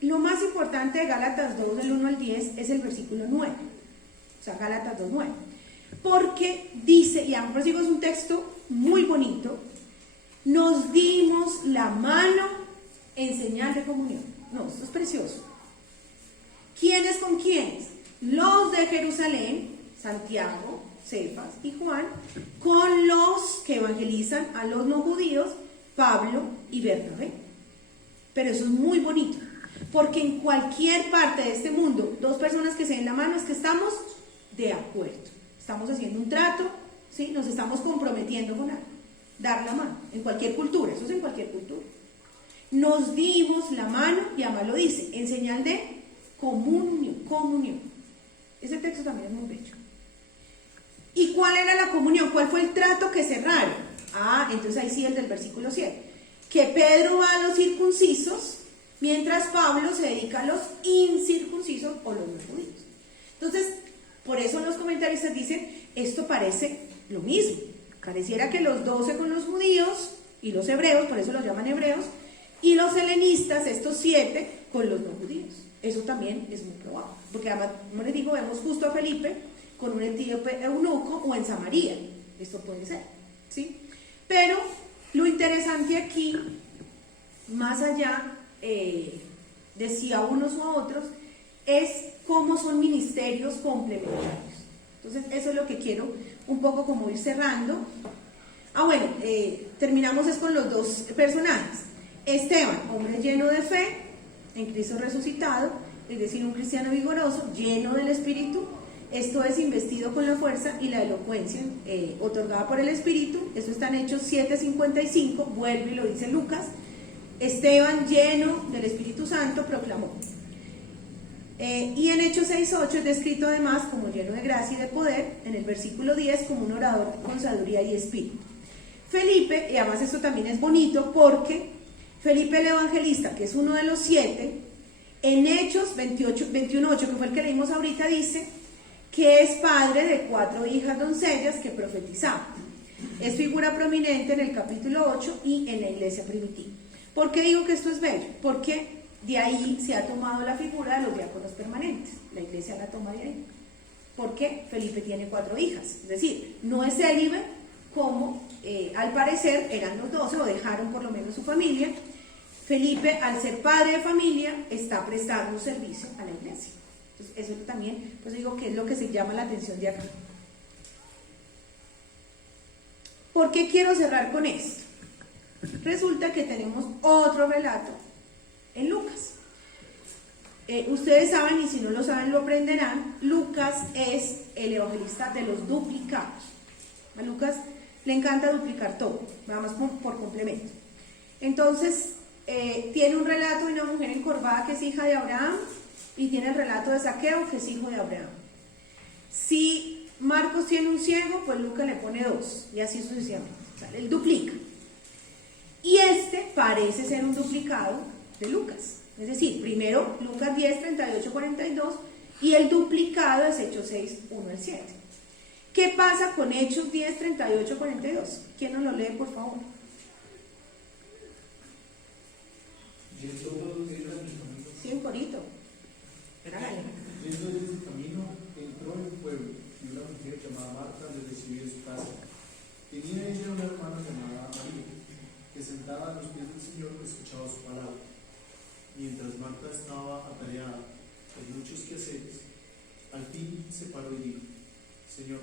Lo más importante de Gálatas 2, del 1 al 10, es el versículo 9. O sea, Gálatas 2:9. Porque dice, y ambos es un texto muy bonito, nos dimos la mano en señal de comunión. No, esto es precioso. ¿Quiénes con quiénes? Los de Jerusalén, Santiago, Cefas y Juan, con los que evangelizan a los no judíos, Pablo y Bernabé. Pero eso es muy bonito, porque en cualquier parte de este mundo, dos personas que se den la mano es que estamos de acuerdo. Estamos haciendo un trato, ¿sí? Nos estamos comprometiendo con algo. Dar la mano, en cualquier cultura, eso es en cualquier cultura. Nos dimos la mano, y además lo dice, en señal de comunión. Ese texto también es muy bello. ¿Y cuál era la comunión? ¿Cuál fue el trato que cerraron? Entonces ahí sí el del versículo 7. Que Pedro va a los circuncisos, mientras Pablo se dedica a los incircuncisos o los no judíos. Entonces, por eso los comentaristas dicen, esto parece lo mismo. Pareciera que los 12 con los judíos y los hebreos, por eso los llaman hebreos, y los helenistas, estos 7, con los no judíos. Eso también es muy probable, porque además, como les digo, vemos justo a Felipe con un etíope eunuco o en Samaria. Esto puede ser, ¿sí? Pero lo interesante aquí, más allá de si a unos o a otros, es cómo son ministerios complementarios. Entonces, eso es lo que quiero un poco como ir cerrando. Terminamos es con los dos personajes. Esteban, hombre lleno de fe en Cristo resucitado, es decir, un cristiano vigoroso, lleno del Espíritu, esto es investido con la fuerza y la elocuencia otorgada por el Espíritu. Esto está en Hechos 7:55, vuelve y lo dice Lucas. Esteban, lleno del Espíritu Santo, proclamó. Y en Hechos 6:8 es descrito además como lleno de gracia y de poder, en el versículo 10 como un orador con sabiduría y espíritu. Felipe, y además esto también es bonito porque Felipe el Evangelista, que es uno de los 7, en Hechos 21:8, que fue el que leímos ahorita, dice que es padre de 4 hijas doncellas que profetizaban. Es figura prominente en el capítulo 8 y en la iglesia primitiva. ¿Por qué digo que esto es bello? Porque de ahí se ha tomado la figura de los diáconos permanentes. La iglesia la toma de ahí. Porque Felipe tiene 4 hijas. Es decir, no es célibe como al parecer eran los 12 o dejaron por lo menos su familia. Felipe, al ser padre de familia, está prestando un servicio a la iglesia. Entonces, eso también, pues digo que es lo que se llama la atención de acá. ¿Por qué quiero cerrar con esto? Resulta que tenemos otro relato en Lucas. Ustedes saben, y si no lo saben lo aprenderán, Lucas es el evangelista de los duplicados. A Lucas le encanta duplicar todo, vamos por complemento. Entonces, tiene un relato de una mujer encorvada que es hija de Abraham, y tiene el relato de Zaqueo, que es hijo de Abraham. Si Marcos tiene un ciego, pues Lucas le pone 2, y así sucesivamente. O sea, él duplica. Y este parece ser un duplicado de Lucas. Es decir, primero Lucas 10, 38, 42, y el duplicado es Hechos 6, 1 al 7. ¿Qué pasa con Hechos 10, 38, 42? ¿Quién nos lo lee, por favor? Sí, un corito. Hágale. Yendo desde el camino, entró en un pueblo y una mujer llamada Marta le recibió en su casa. Tenía ella una hermana llamada María, que sentada a los pies del Señor escuchaba su palabra. Mientras Marta estaba atareada en muchos quehaceres, al fin se paró y dijo: Señor,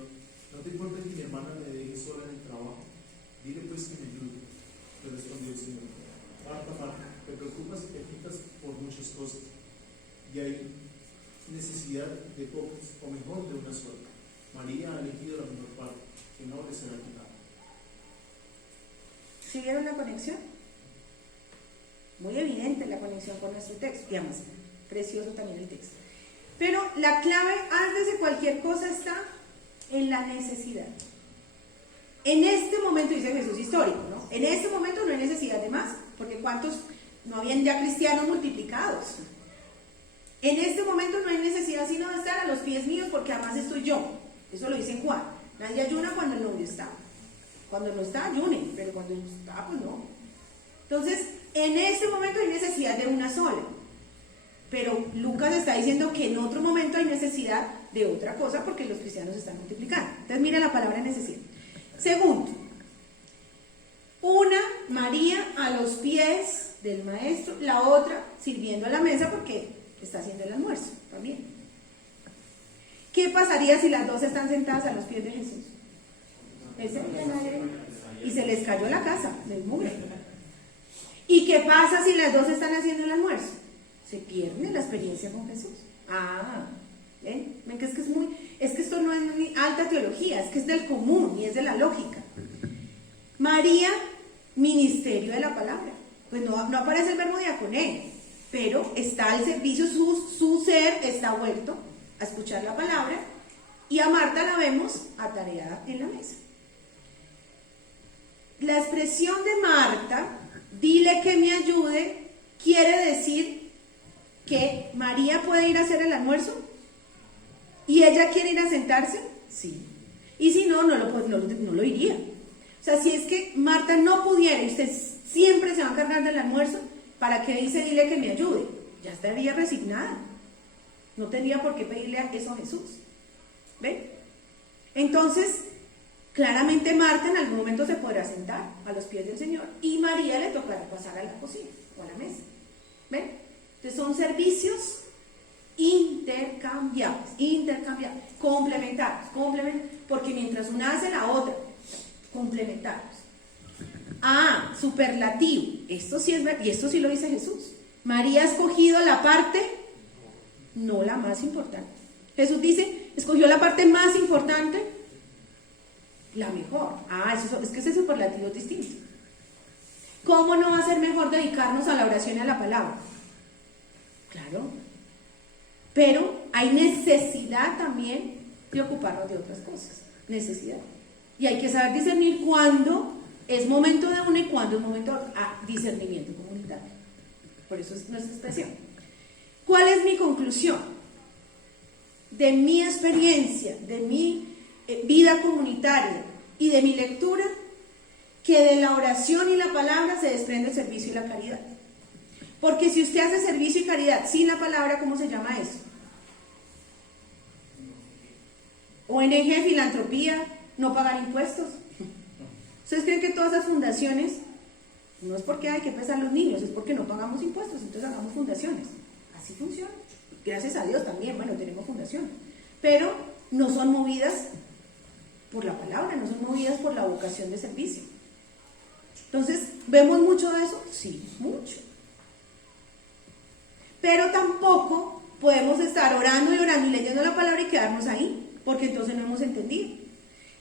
¿no te importa que mi hermana me deje sola en el trabajo? Dile pues que me ayude. Le respondió el Señor: Marta, Marta, te preocupas y te agitas por muchas cosas, y hay necesidad de pocas, o mejor de una sola. María ha elegido la mejor parte, que no le será quitada. ¿Sí vieron la conexión? Muy evidente la conexión con nuestro texto, y además, precioso también el texto. Pero la clave antes de cualquier cosa está en la necesidad. En este momento, dice Jesús histórico, ¿no? En este momento no hay necesidad de más, porque ¿cuántos no habían ya cristianos multiplicados? En este momento no hay necesidad sino de estar a los pies míos, porque además estoy yo. Eso lo dice en Juan. Nadie ayuna cuando el novio está. Cuando no está, ayune, pero cuando está, pues no. Entonces, en este momento hay necesidad de una sola. Pero Lucas está diciendo que en otro momento hay necesidad de otra cosa, porque los cristianos se están multiplicando. Entonces, mira la palabra necesidad. Segundo, una María a los pies del maestro, la otra sirviendo a la mesa porque está haciendo el almuerzo también. ¿Qué pasaría si las dos están sentadas a los pies de Jesús? Y se les cayó la casa del mugre. ¿Y qué pasa si las dos están haciendo el almuerzo? Se pierde la experiencia con Jesús. ¿Ven? ¿Ven que es que esto no es ni alta teología, es que es del común y es de la lógica. María, ministerio de la palabra. Pues no aparece el verbo diaconé, pero está al servicio, su ser está vuelto a escuchar la palabra, y a Marta la vemos atareada en la mesa. La expresión de Marta, dile que me ayude, quiere decir que María puede ir a hacer el almuerzo y ella quiere ir a sentarse, sí, y si no, no lo iría. O sea, si es que Marta no pudiera y usted siempre se va a encargar del almuerzo, ¿para qué dice dile que me ayude? Ya estaría resignada. No tendría por qué pedirle eso a Jesús. ¿Ven? Entonces, claramente Marta en algún momento se podrá sentar a los pies del Señor y María le tocará pasar a la cocina o a la mesa. ¿Ven? Entonces son servicios intercambiables, complementarios, porque mientras una hace la otra, complementarios. Superlativo. Esto sí es verdad, y esto sí lo dice Jesús. María ha escogido la parte, no la más importante. Jesús dice, escogió la parte más importante, la mejor. Es que ese superlativo es distinto. ¿Cómo no va a ser mejor dedicarnos a la oración y a la palabra? Claro. Pero hay necesidad también de ocuparnos de otras cosas. Necesidad. Y hay que saber discernir cuándo es momento de uno y cuándo es momento de otro. Discernimiento comunitario. Por eso es nuestra expresión. ¿Cuál es mi conclusión? De mi experiencia, de mi vida comunitaria y de mi lectura, que de la oración y la palabra se desprende el servicio y la caridad. Porque si usted hace servicio y caridad sin la palabra, ¿cómo se llama eso? ONG, filantropía, no pagar impuestos. ¿Ustedes creen que todas esas fundaciones, no es porque hay que pesar los niños, es porque no pagamos impuestos, entonces hagamos fundaciones? Así funciona. Gracias a Dios también, bueno, tenemos fundaciones, pero no son movidas por la palabra, no son movidas por la vocación de servicio. Entonces, ¿vemos mucho de eso? Sí, mucho. Pero tampoco podemos estar orando y orando y leyendo la palabra y quedarnos ahí, porque entonces no hemos entendido.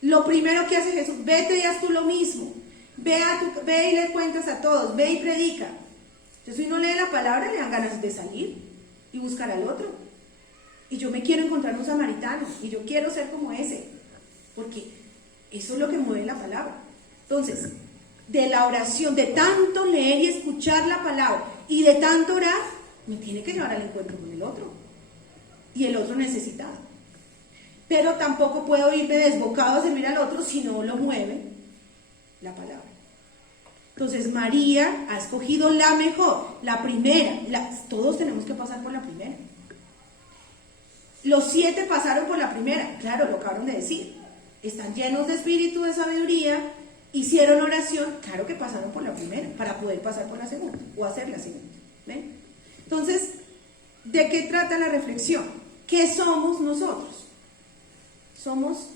Lo primero que hace Jesús, vete y haz tú lo mismo. Ve y le cuentas a todos, ve y predica. Entonces, si uno lee la palabra, le dan ganas de salir y buscar al otro. Y yo me quiero encontrar un samaritano, y yo quiero ser como ese, porque eso es lo que mueve la palabra. Entonces, de la oración, de tanto leer y escuchar la palabra, y de tanto orar, me tiene que llevar al encuentro con el otro, y el otro necesitado. Pero tampoco puedo irme desbocado a servir al otro si no lo mueve la palabra. Entonces María ha escogido la mejor, la primera. Todos tenemos que pasar por la primera. Los 7 pasaron por la primera, claro, lo acabaron de decir. Están llenos de espíritu, de sabiduría, hicieron oración, claro que pasaron por la primera, para poder pasar por la segunda, o hacer la segunda. ¿Ven? Entonces, ¿de qué trata la reflexión? ¿Qué somos nosotros? Somos,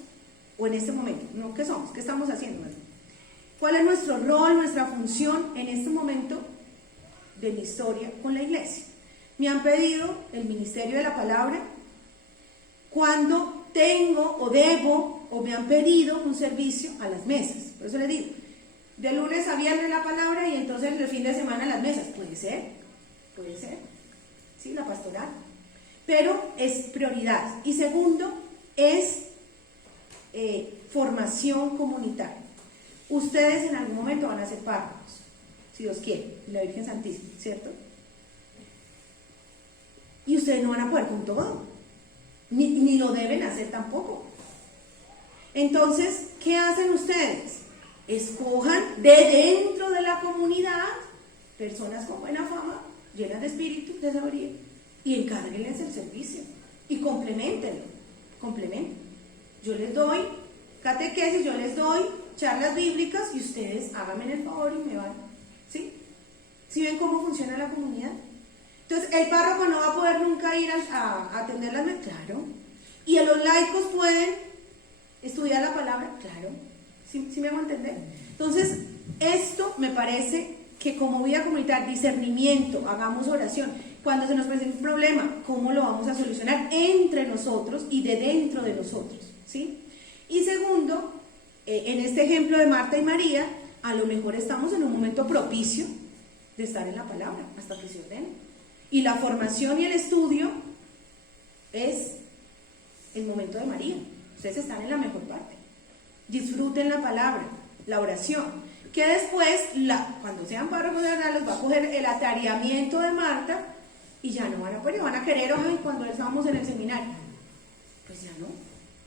o en este momento, no, ¿qué somos? ¿Qué estamos haciendo? ¿Cuál es nuestro rol, nuestra función en este momento de mi historia con la iglesia? Me han pedido el ministerio de la palabra cuando tengo o debo o me han pedido un servicio a las mesas. Por eso les digo, de lunes a viernes la palabra y entonces el fin de semana las mesas. Puede ser, sí, la pastoral. Pero es prioridad. Y segundo, es formación comunitaria. Ustedes en algún momento van a ser párrocos, si Dios quiere, la Virgen Santísima, ¿cierto? Y ustedes no van a poder con todo, ni lo deben hacer tampoco. Entonces, ¿qué hacen ustedes? Escojan de dentro de la comunidad personas con buena fama, llenas de espíritu, de sabiduría, y encárguenles el servicio y complementenlo. Yo les doy catequesis, yo les doy charlas bíblicas y ustedes háganme el favor y me van. ¿Sí? ¿Sí ven cómo funciona la comunidad? Entonces, el párroco no va a poder nunca ir a atender las mesas, claro. Y los laicos pueden estudiar la palabra, claro. ¿Sí me hago entender? Entonces, esto me parece que como vida comunitaria, discernimiento, hagamos oración. Cuando se nos presenta un problema, ¿cómo lo vamos a solucionar? Entre nosotros y de dentro de nosotros, ¿sí? Y segundo, en este ejemplo de Marta y María, a lo mejor estamos en un momento propicio de estar en la palabra, hasta que se ordene. Y la formación y el estudio es el momento de María. Ustedes están en la mejor parte. Disfruten la palabra, la oración. Que después, cuando sean párrocos de verdad, les va a coger el atareamiento de Marta y ya no van a poder, van a querer, ay, cuando estábamos en el seminario. Pues ya no,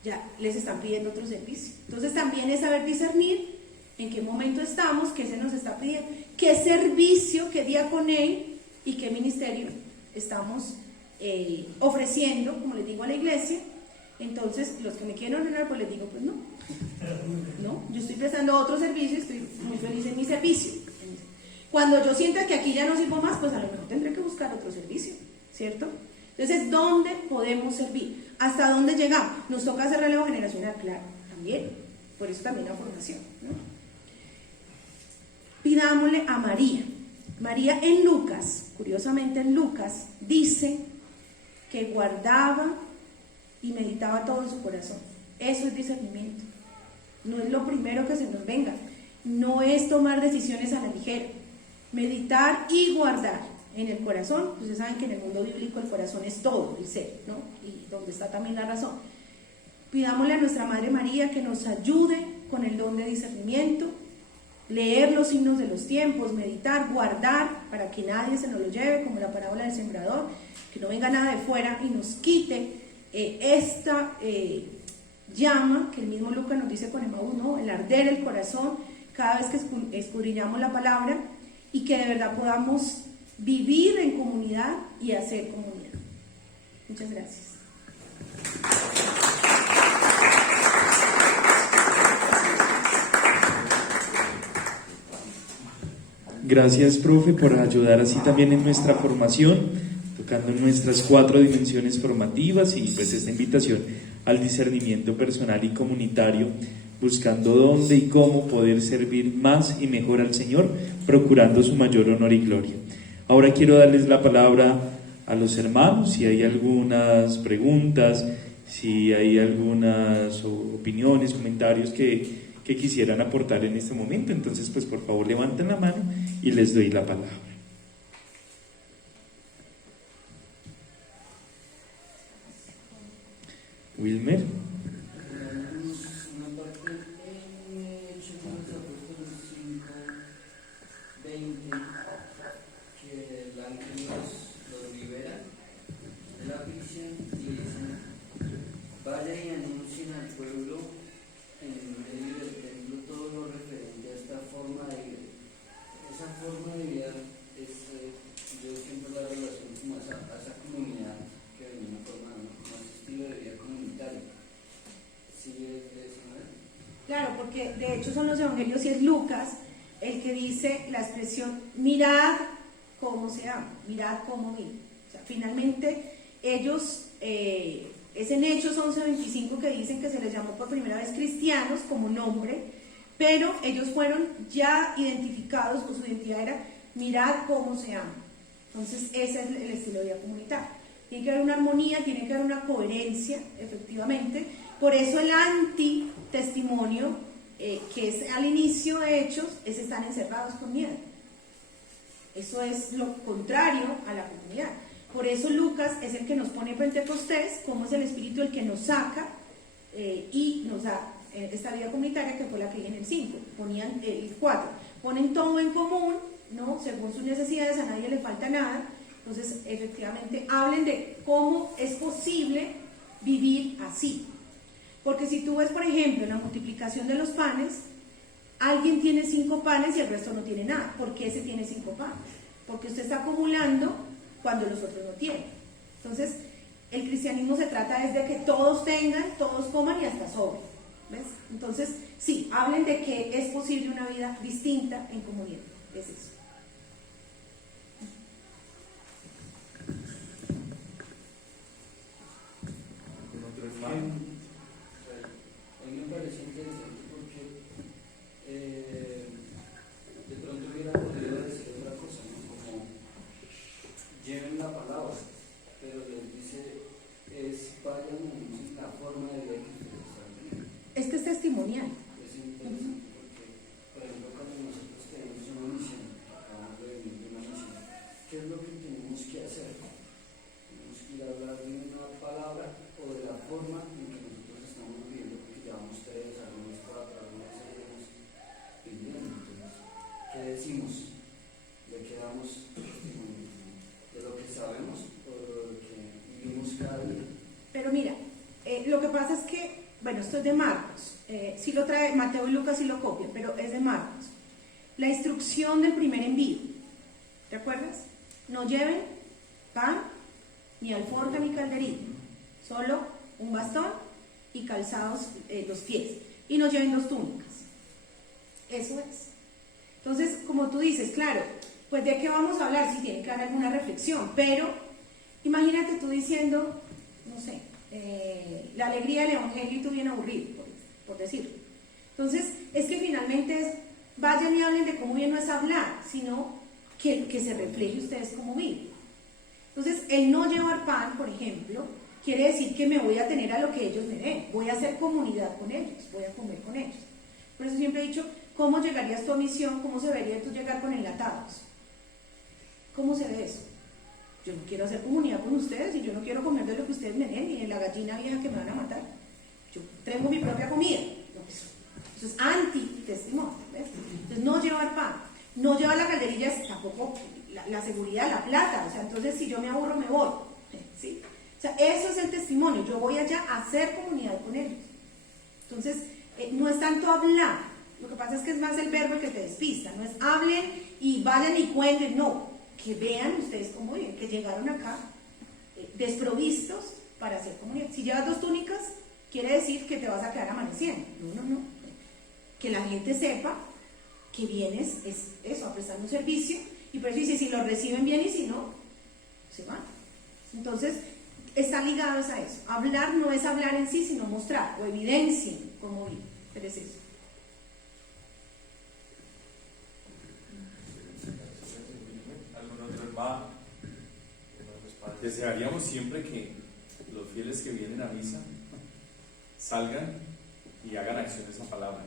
ya les están pidiendo otro servicio. Entonces también es saber discernir en qué momento estamos, qué se nos está pidiendo, qué servicio, qué diaconía y qué ministerio estamos ofreciendo, como les digo, a la iglesia. Entonces, los que me quieren ordenar, pues les digo, pues no, yo estoy prestando otro servicio y estoy muy feliz en mi servicio. Cuando yo sienta que aquí ya no sirvo más, pues a lo mejor tendré que buscar otro servicio, ¿cierto? Entonces, ¿dónde podemos servir? ¿Hasta dónde llegamos? Nos toca hacer relevo generacional, claro, también, por eso también la formación, ¿no? Pidámosle a María. María en Lucas, curiosamente en Lucas, dice que guardaba y meditaba todo en su corazón. Eso es discernimiento. No es lo primero que se nos venga. No es tomar decisiones a la ligera. Meditar y guardar en el corazón. Ustedes saben que en el mundo bíblico el corazón es todo, el ser, ¿no? Y donde está también la razón. Pidámosle a nuestra Madre María que nos ayude con el don de discernimiento, leer los signos de los tiempos, meditar, guardar para que nadie se nos lo lleve, como la parábola del sembrador, que no venga nada de fuera y nos quite esta llama que el mismo Lucas nos dice con Emaús, ¿no? El arder el corazón cada vez que escudriñamos la palabra, y que de verdad podamos vivir en comunidad y hacer comunidad. Muchas gracias. Gracias, profe, por ayudar así también en nuestra formación, tocando nuestras 4 dimensiones formativas y pues esta invitación al discernimiento personal y comunitario, buscando dónde y cómo poder servir más y mejor al Señor, procurando su mayor honor y gloria. Ahora quiero darles la palabra a los hermanos, si hay algunas preguntas, si hay algunas opiniones, comentarios que quisieran aportar en este momento. Entonces, pues por favor levanten la mano y les doy la palabra. Wilmer. Una parte en Hechos de los Apóstoles 5:20, que el ángel los libera de la prisión y dicen: vaya y anuncien al pueblo en medio del templo todo lo referente a esta forma de vida. Esa forma de vida es, yo siempre la relación como a esa comunidad que de una forma, ¿no? Como ese estilo de vida comunitario. ¿Sí es de eso, no? Claro, porque de hecho son los evangelios y es Lucas el que dice la expresión mirad cómo se ama, mirad cómo vive. O sea, finalmente ellos, es en Hechos 11:25 que dicen que se les llamó por primera vez cristianos como nombre, pero ellos fueron ya identificados, o su identidad era mirad cómo se ama. Entonces ese es el estilo de vida comunitario. Tiene que haber una armonía, tiene que haber una coherencia, efectivamente. Por eso el antitestimonio, que es al inicio de Hechos, es están encerrados con miedo. Eso es lo contrario a la comunidad. Por eso Lucas es el que nos pone Pentecostés, como es el Espíritu el que nos saca y nos da esta vida comunitaria, que fue la que vi en el 5, ponían el 4, ponen todo en común, ¿no? Según sus necesidades, a nadie le falta nada. Entonces, efectivamente, hablen de cómo es posible vivir así. Porque si tú ves, por ejemplo, la multiplicación de los panes, alguien tiene 5 panes y el resto no tiene nada. ¿Por qué ese tiene 5 panes? Porque usted está acumulando cuando los otros no tienen. Entonces, el cristianismo se trata desde que todos tengan, todos coman y hasta sobre. ¿Ves? Entonces, sí, hablen de que es posible una vida distinta en comunidad. Es eso. ¿Otro hermano? A mí me parece interesante porque de pronto hubiera podido decir otra cosa, ¿no? Como lleven la palabra, pero les dice vayan en la forma de vida que ustedes están viviendo. Es que es testimonial. Es interesante porque, por ejemplo, cuando nosotros tenemos una misión, acabamos de venir de una misión, ¿qué es lo que tenemos que hacer? Tenemos que ir a hablar de una palabra o de la forma en que nosotros estamos viviendo, porque llevamos 3, algunos 4, algunos 6 años viviendo. Entonces, ¿qué decimos? ¿De qué damos testimonio? ¿De lo que sabemos o de lo que vivimos cada día? Pero mira, lo que pasa es que, bueno, esto es de Marcos, sí lo trae Mateo y Lucas y lo copian, pero es de Marcos. La instrucción del primer envío, ¿te acuerdas? No lleven pan, ni alforja, ni calderilla, solo un bastón y calzados los pies, y no lleven 2 túnicas. Eso es. Entonces, como tú dices, claro, pues de qué vamos a hablar, si tiene que haber alguna reflexión, pero imagínate tú diciendo, no sé, la alegría del evangelio y tú bien aburrido, por decirlo. Entonces, es que finalmente es, vayan y hablen de cómo bien no es hablar, sino que se refleje ustedes cómo viven. Entonces, el no llevar pan, por ejemplo, quiere decir que me voy a tener a lo que ellos me den, voy a hacer comunidad con ellos, voy a comer con ellos. Por eso siempre he dicho, ¿cómo llegarías tú a misión? ¿Cómo se vería tú llegar con enlatados? ¿Cómo se ve eso? Yo no quiero hacer comunidad con ustedes y yo no quiero comer de lo que ustedes me den ni de la gallina vieja que me van a matar. Yo traigo mi propia comida. No, Eso es anti-testimonio, ¿ves? Entonces, no llevar pan, no llevar la calderilla es tampoco la seguridad, la plata, o sea, entonces si yo me aburro me voy, ¿sí? O sea, eso es el testimonio, yo voy allá a hacer comunidad con ellos. Entonces, no es tanto hablar, lo que pasa es que es más el verbo el que te despista, no es hablen y vayan y cuenten, no, que vean ustedes cómo viven, que llegaron acá desprovistos para hacer comunidad. Si llevas 2 túnicas, quiere decir que te vas a quedar amaneciendo. No. Que la gente sepa que vienes, es eso, a prestar un servicio, y por eso dice, si lo reciben bien y si no, se van. Entonces, están ligados a eso. Hablar no es hablar en sí, sino mostrar o evidencia cómo vive. Pero es eso. ¿Algún otro hermano? Desearíamos siempre que los fieles que vienen a misa salgan y hagan acciones a palabra.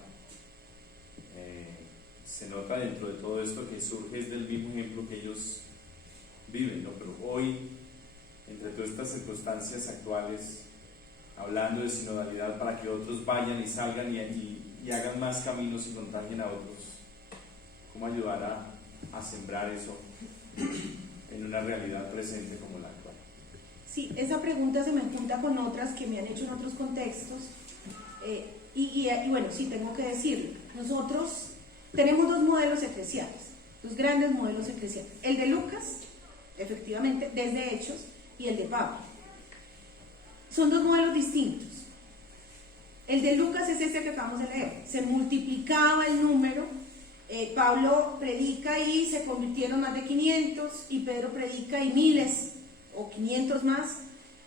Se nota dentro de todo esto que surge es del mismo ejemplo que ellos viven, ¿no? Pero hoy, entre todas estas circunstancias actuales, hablando de sinodalidad para que otros vayan y salgan y hagan más caminos y contagien a otros, ¿cómo ayudar a sembrar eso en una realidad presente como la actual? Sí, esa pregunta se me junta con otras que me han hecho en otros contextos. Y bueno, sí, tengo que decirlo. Nosotros tenemos 2 modelos eclesiales, 2 grandes modelos eclesiales. El de Lucas, efectivamente, desde Hechos, y el de Pablo. Son 2 modelos distintos. El de Lucas es ese que acabamos de leer. Se multiplicaba el número. Pablo predica y se convirtieron más de 500, y Pedro predica y miles o 500 más.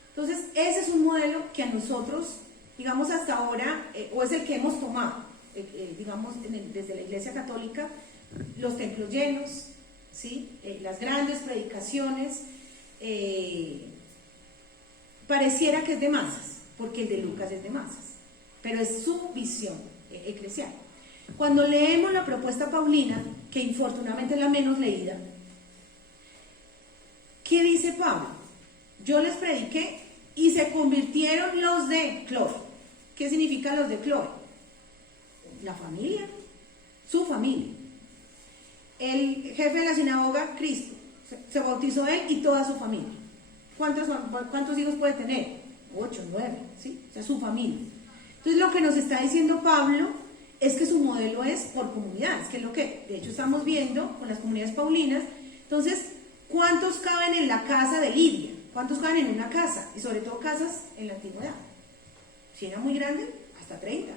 Entonces, ese es un modelo que a nosotros, digamos hasta ahora, o es el que hemos tomado, digamos desde la Iglesia Católica, los templos llenos, ¿sí? Las grandes predicaciones, pareciera que es de masas, porque el de Lucas es de masas, pero es su visión eclesial. Cuando leemos la propuesta paulina, que infortunadamente es la menos leída, ¿qué dice Pablo? Yo les prediqué y se convirtieron los de Cloé. ¿Qué significa los de Cloé? La familia, su familia. El jefe de la sinagoga, Cristo, se bautizó él y toda su familia. ¿Cuántos hijos puede tener? 8, 9, ¿sí? O sea, su familia. Entonces, lo que nos está diciendo Pablo es que su modelo es por comunidades, que es lo que de hecho estamos viendo con las comunidades paulinas. Entonces, ¿cuántos caben en la casa de Lidia? ¿Cuántos caben en una casa? Y sobre todo casas en la antigüedad. Si era muy grande, hasta 30.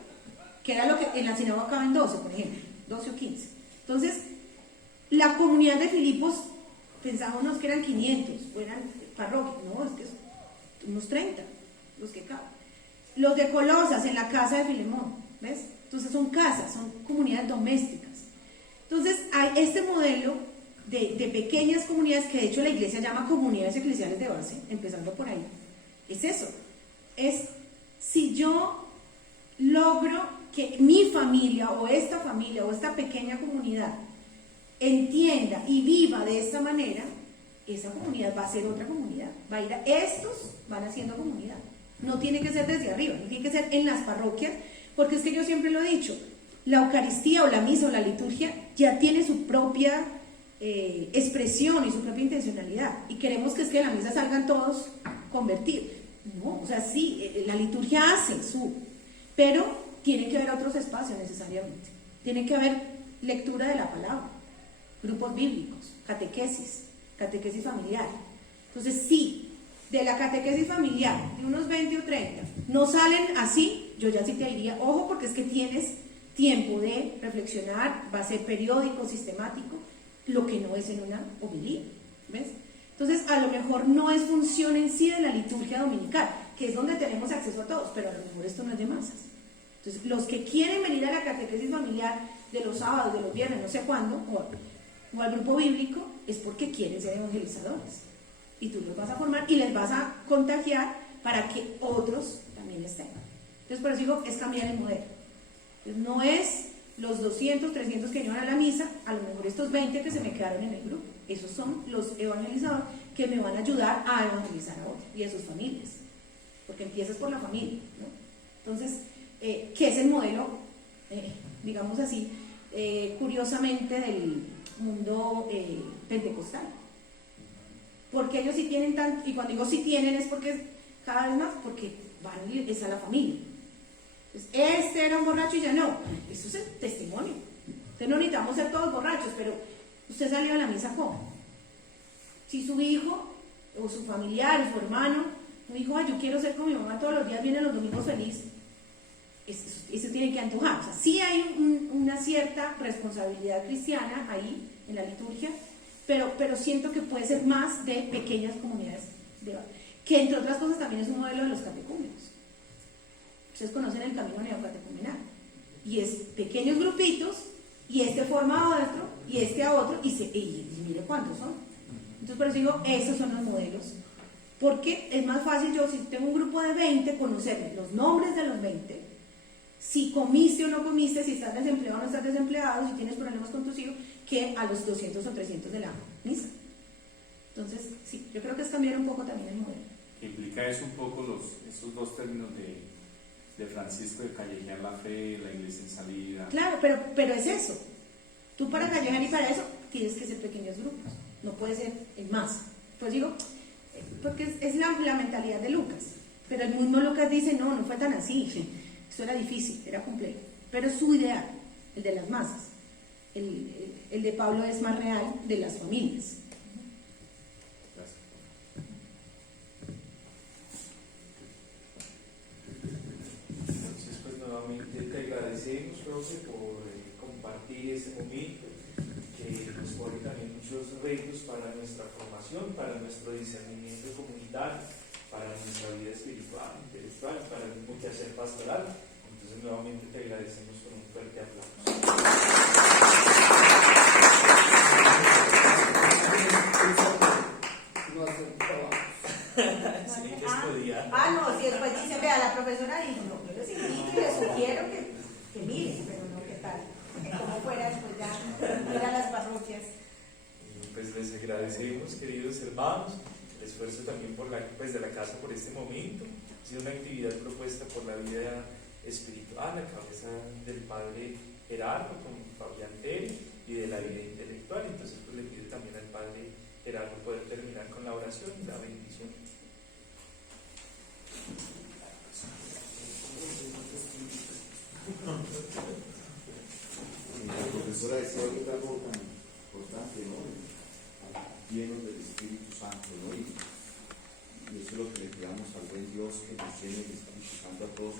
Que era lo que en la sinagoga caben 12, por ejemplo, 12 o 15. Entonces, la comunidad de Filipos, pensábamos que eran 500, o eran parroquias, no, es que son unos 30 los que caben. Los de Colosas, en la casa de Filemón, ¿ves? Entonces son casas, son comunidades domésticas. Entonces, hay este modelo de pequeñas comunidades que de hecho la iglesia llama comunidades eclesiales de base, empezando por ahí. Es eso, es si yo logro que mi familia o esta pequeña comunidad entienda y viva de esta manera, esa comunidad va a ser otra comunidad, va a ir a estos, van haciendo comunidad. No tiene que ser desde arriba, no tiene que ser en las parroquias, porque es que yo siempre lo he dicho, la Eucaristía o la misa o la liturgia ya tiene su propia expresión y su propia intencionalidad, y queremos que es que de la misa salgan todos convertidos. No, o sea, sí, la liturgia hace pero tiene que haber otros espacios necesariamente, tiene que haber lectura de la palabra, grupos bíblicos, catequesis familiar. Entonces, sí, de la catequesis familiar, de unos 20 o 30, no salen así, yo ya sí te diría, ojo, porque es que tienes tiempo de reflexionar, va a ser periódico, sistemático, lo que no es en una homilía, ¿ves? Entonces, a lo mejor no es función en sí de la liturgia dominical, que es donde tenemos acceso a todos, pero a lo mejor esto no es de masas. Entonces, los que quieren venir a la catequesis familiar de los sábados, de los viernes, no sé cuándo, o al grupo bíblico, es porque quieren ser evangelizadores. Y tú los vas a formar y les vas a contagiar para que otros también estén. Entonces, por eso digo, es cambiar el modelo. Entonces, no es los 200, 300 que iban a la misa, a lo mejor estos 20 que se me quedaron en el grupo. Esos son los evangelizadores que me van a ayudar a evangelizar a otros y a sus familias. Porque empiezas por la familia, ¿no? Entonces, ¿qué es el modelo digamos así, curiosamente del mundo pentecostal. Porque ellos sí tienen tanto, y cuando digo sí tienen es porque cada vez más, porque van es a la familia. Entonces, este era un borracho y ya no. Eso es el testimonio. Entonces no necesitamos ser todos borrachos, pero usted salió a la misa ¿cómo? Si su hijo, o su familiar, o su hermano, me dijo, ay, yo quiero ser como mi mamá todos los días, viene los domingos feliz, eso tiene que antojar. O sea, sí hay una cierta responsabilidad cristiana ahí, en la liturgia, pero siento que puede ser más de pequeñas comunidades, que entre otras cosas también es un modelo de los catecúmenos. Ustedes conocen el camino neocatecumenal, y es pequeños grupitos, y este forma a otro, y este a otro, y mire cuántos son. Entonces por eso digo, esos son los modelos, porque es más fácil yo, si tengo un grupo de 20, conocer los nombres de los 20, si comiste o no comiste, si estás desempleado o no estás desempleado, si tienes problemas con tus hijos, que a los 200 o 300 de la misa. Entonces, sí, yo creo que es cambiar un poco también el modelo. Implica eso un poco esos dos términos de Francisco, de callejear la fe, la iglesia en salida. Claro, pero es eso. Tú para callejar y para eso tienes que ser pequeños grupos, no puede ser en masa. Pues digo, porque es la mentalidad de Lucas, pero el mismo Lucas dice, no fue tan así, esto era difícil, era complejo, pero es su ideal, el de las masas. El de Pablo es más real, de las familias. Gracias. Entonces, pues nuevamente te agradecemos, profe, por compartir este momento que nos pone también muchos retos para nuestra formación, para nuestro discernimiento comunitario, para nuestra vida espiritual, intelectual, para el mismo quehacer pastoral. Entonces, nuevamente te agradecemos con un fuerte aplauso. No hacer trabajo. Sí, que podía. No, si después dice, vea, la profesora dijo, no, yo les invito y les sugiero que miren, pero no, ¿qué tal? Como fuera después ya, ir a las parroquias. Pues les agradecemos, queridos hermanos, el esfuerzo también de la casa por este momento. Ha sido una actividad propuesta por la vida espiritual a cabeza del padre Gerardo con Fabián Tell y de la vida intelectual. Entonces pues le pido también al padre Gerardo poder terminar con la oración y la bendición. La profesora decía ahorita algo tan importante, ¿no? Llenos del Espíritu Santo, ¿no? Y eso es lo que le pidamos al buen Dios, que nos llene el Espíritu Santo a todos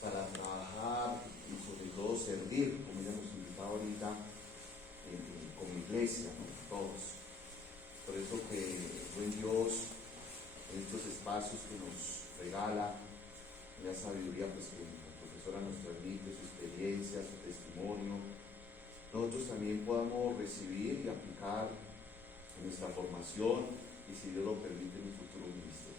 para trabajar y sobre todo servir, como ya nos invitaba ahorita, como iglesia, ¿no? Todos. Por eso que el buen Dios, en estos espacios que nos regala, la sabiduría pues que la profesora nos transmite, su experiencia, su testimonio, nosotros también podamos recibir y aplicar en nuestra formación y, si Dios lo permite, en un futuro ministerio.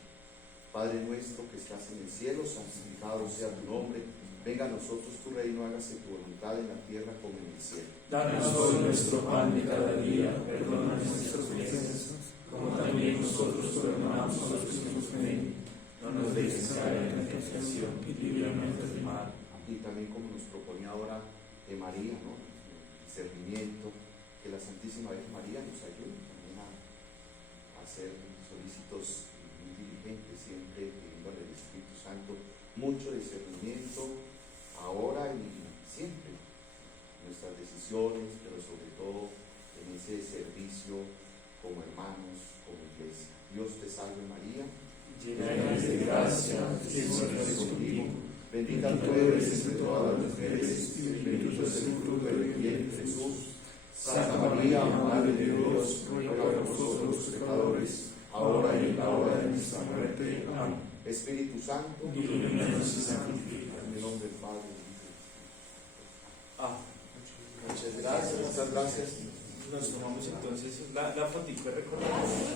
Padre nuestro que estás en el cielo, santificado sea tu nombre. Venga a nosotros tu reino, hágase tu voluntad en la tierra como en el cielo. Danos hoy nuestro pan de cada día, perdona nuestras ofensas, como también nosotros perdonamos a los que nos ofenden. No nos dejes caer en la tentación y líbranos del mal. Y también, como nos proponía ahora de María, ¿no? El discernimiento, que la Santísima Virgen María nos ayude también a ser solícitos muy diligentes, siempre pidiéndole al Espíritu Santo mucho discernimiento ahora y siempre en nuestras decisiones, pero sobre todo en ese servicio como hermanos, como iglesia. Dios te salve María, Llena eres de gracia, el Señor es contigo. bendita tú eres entre todas las mujeres y bendito es el fruto de tu vientre Jesús. Santa María, Madre de Dios, ruega por nosotros los pecadores, ahora y en la hora de nuestra muerte. Amén. Espíritu Santo, Ilumínanos y santifica. en el nombre del Padre y del Hijo. Muchas gracias. Nos tomamos entonces la fotico de recordatorio.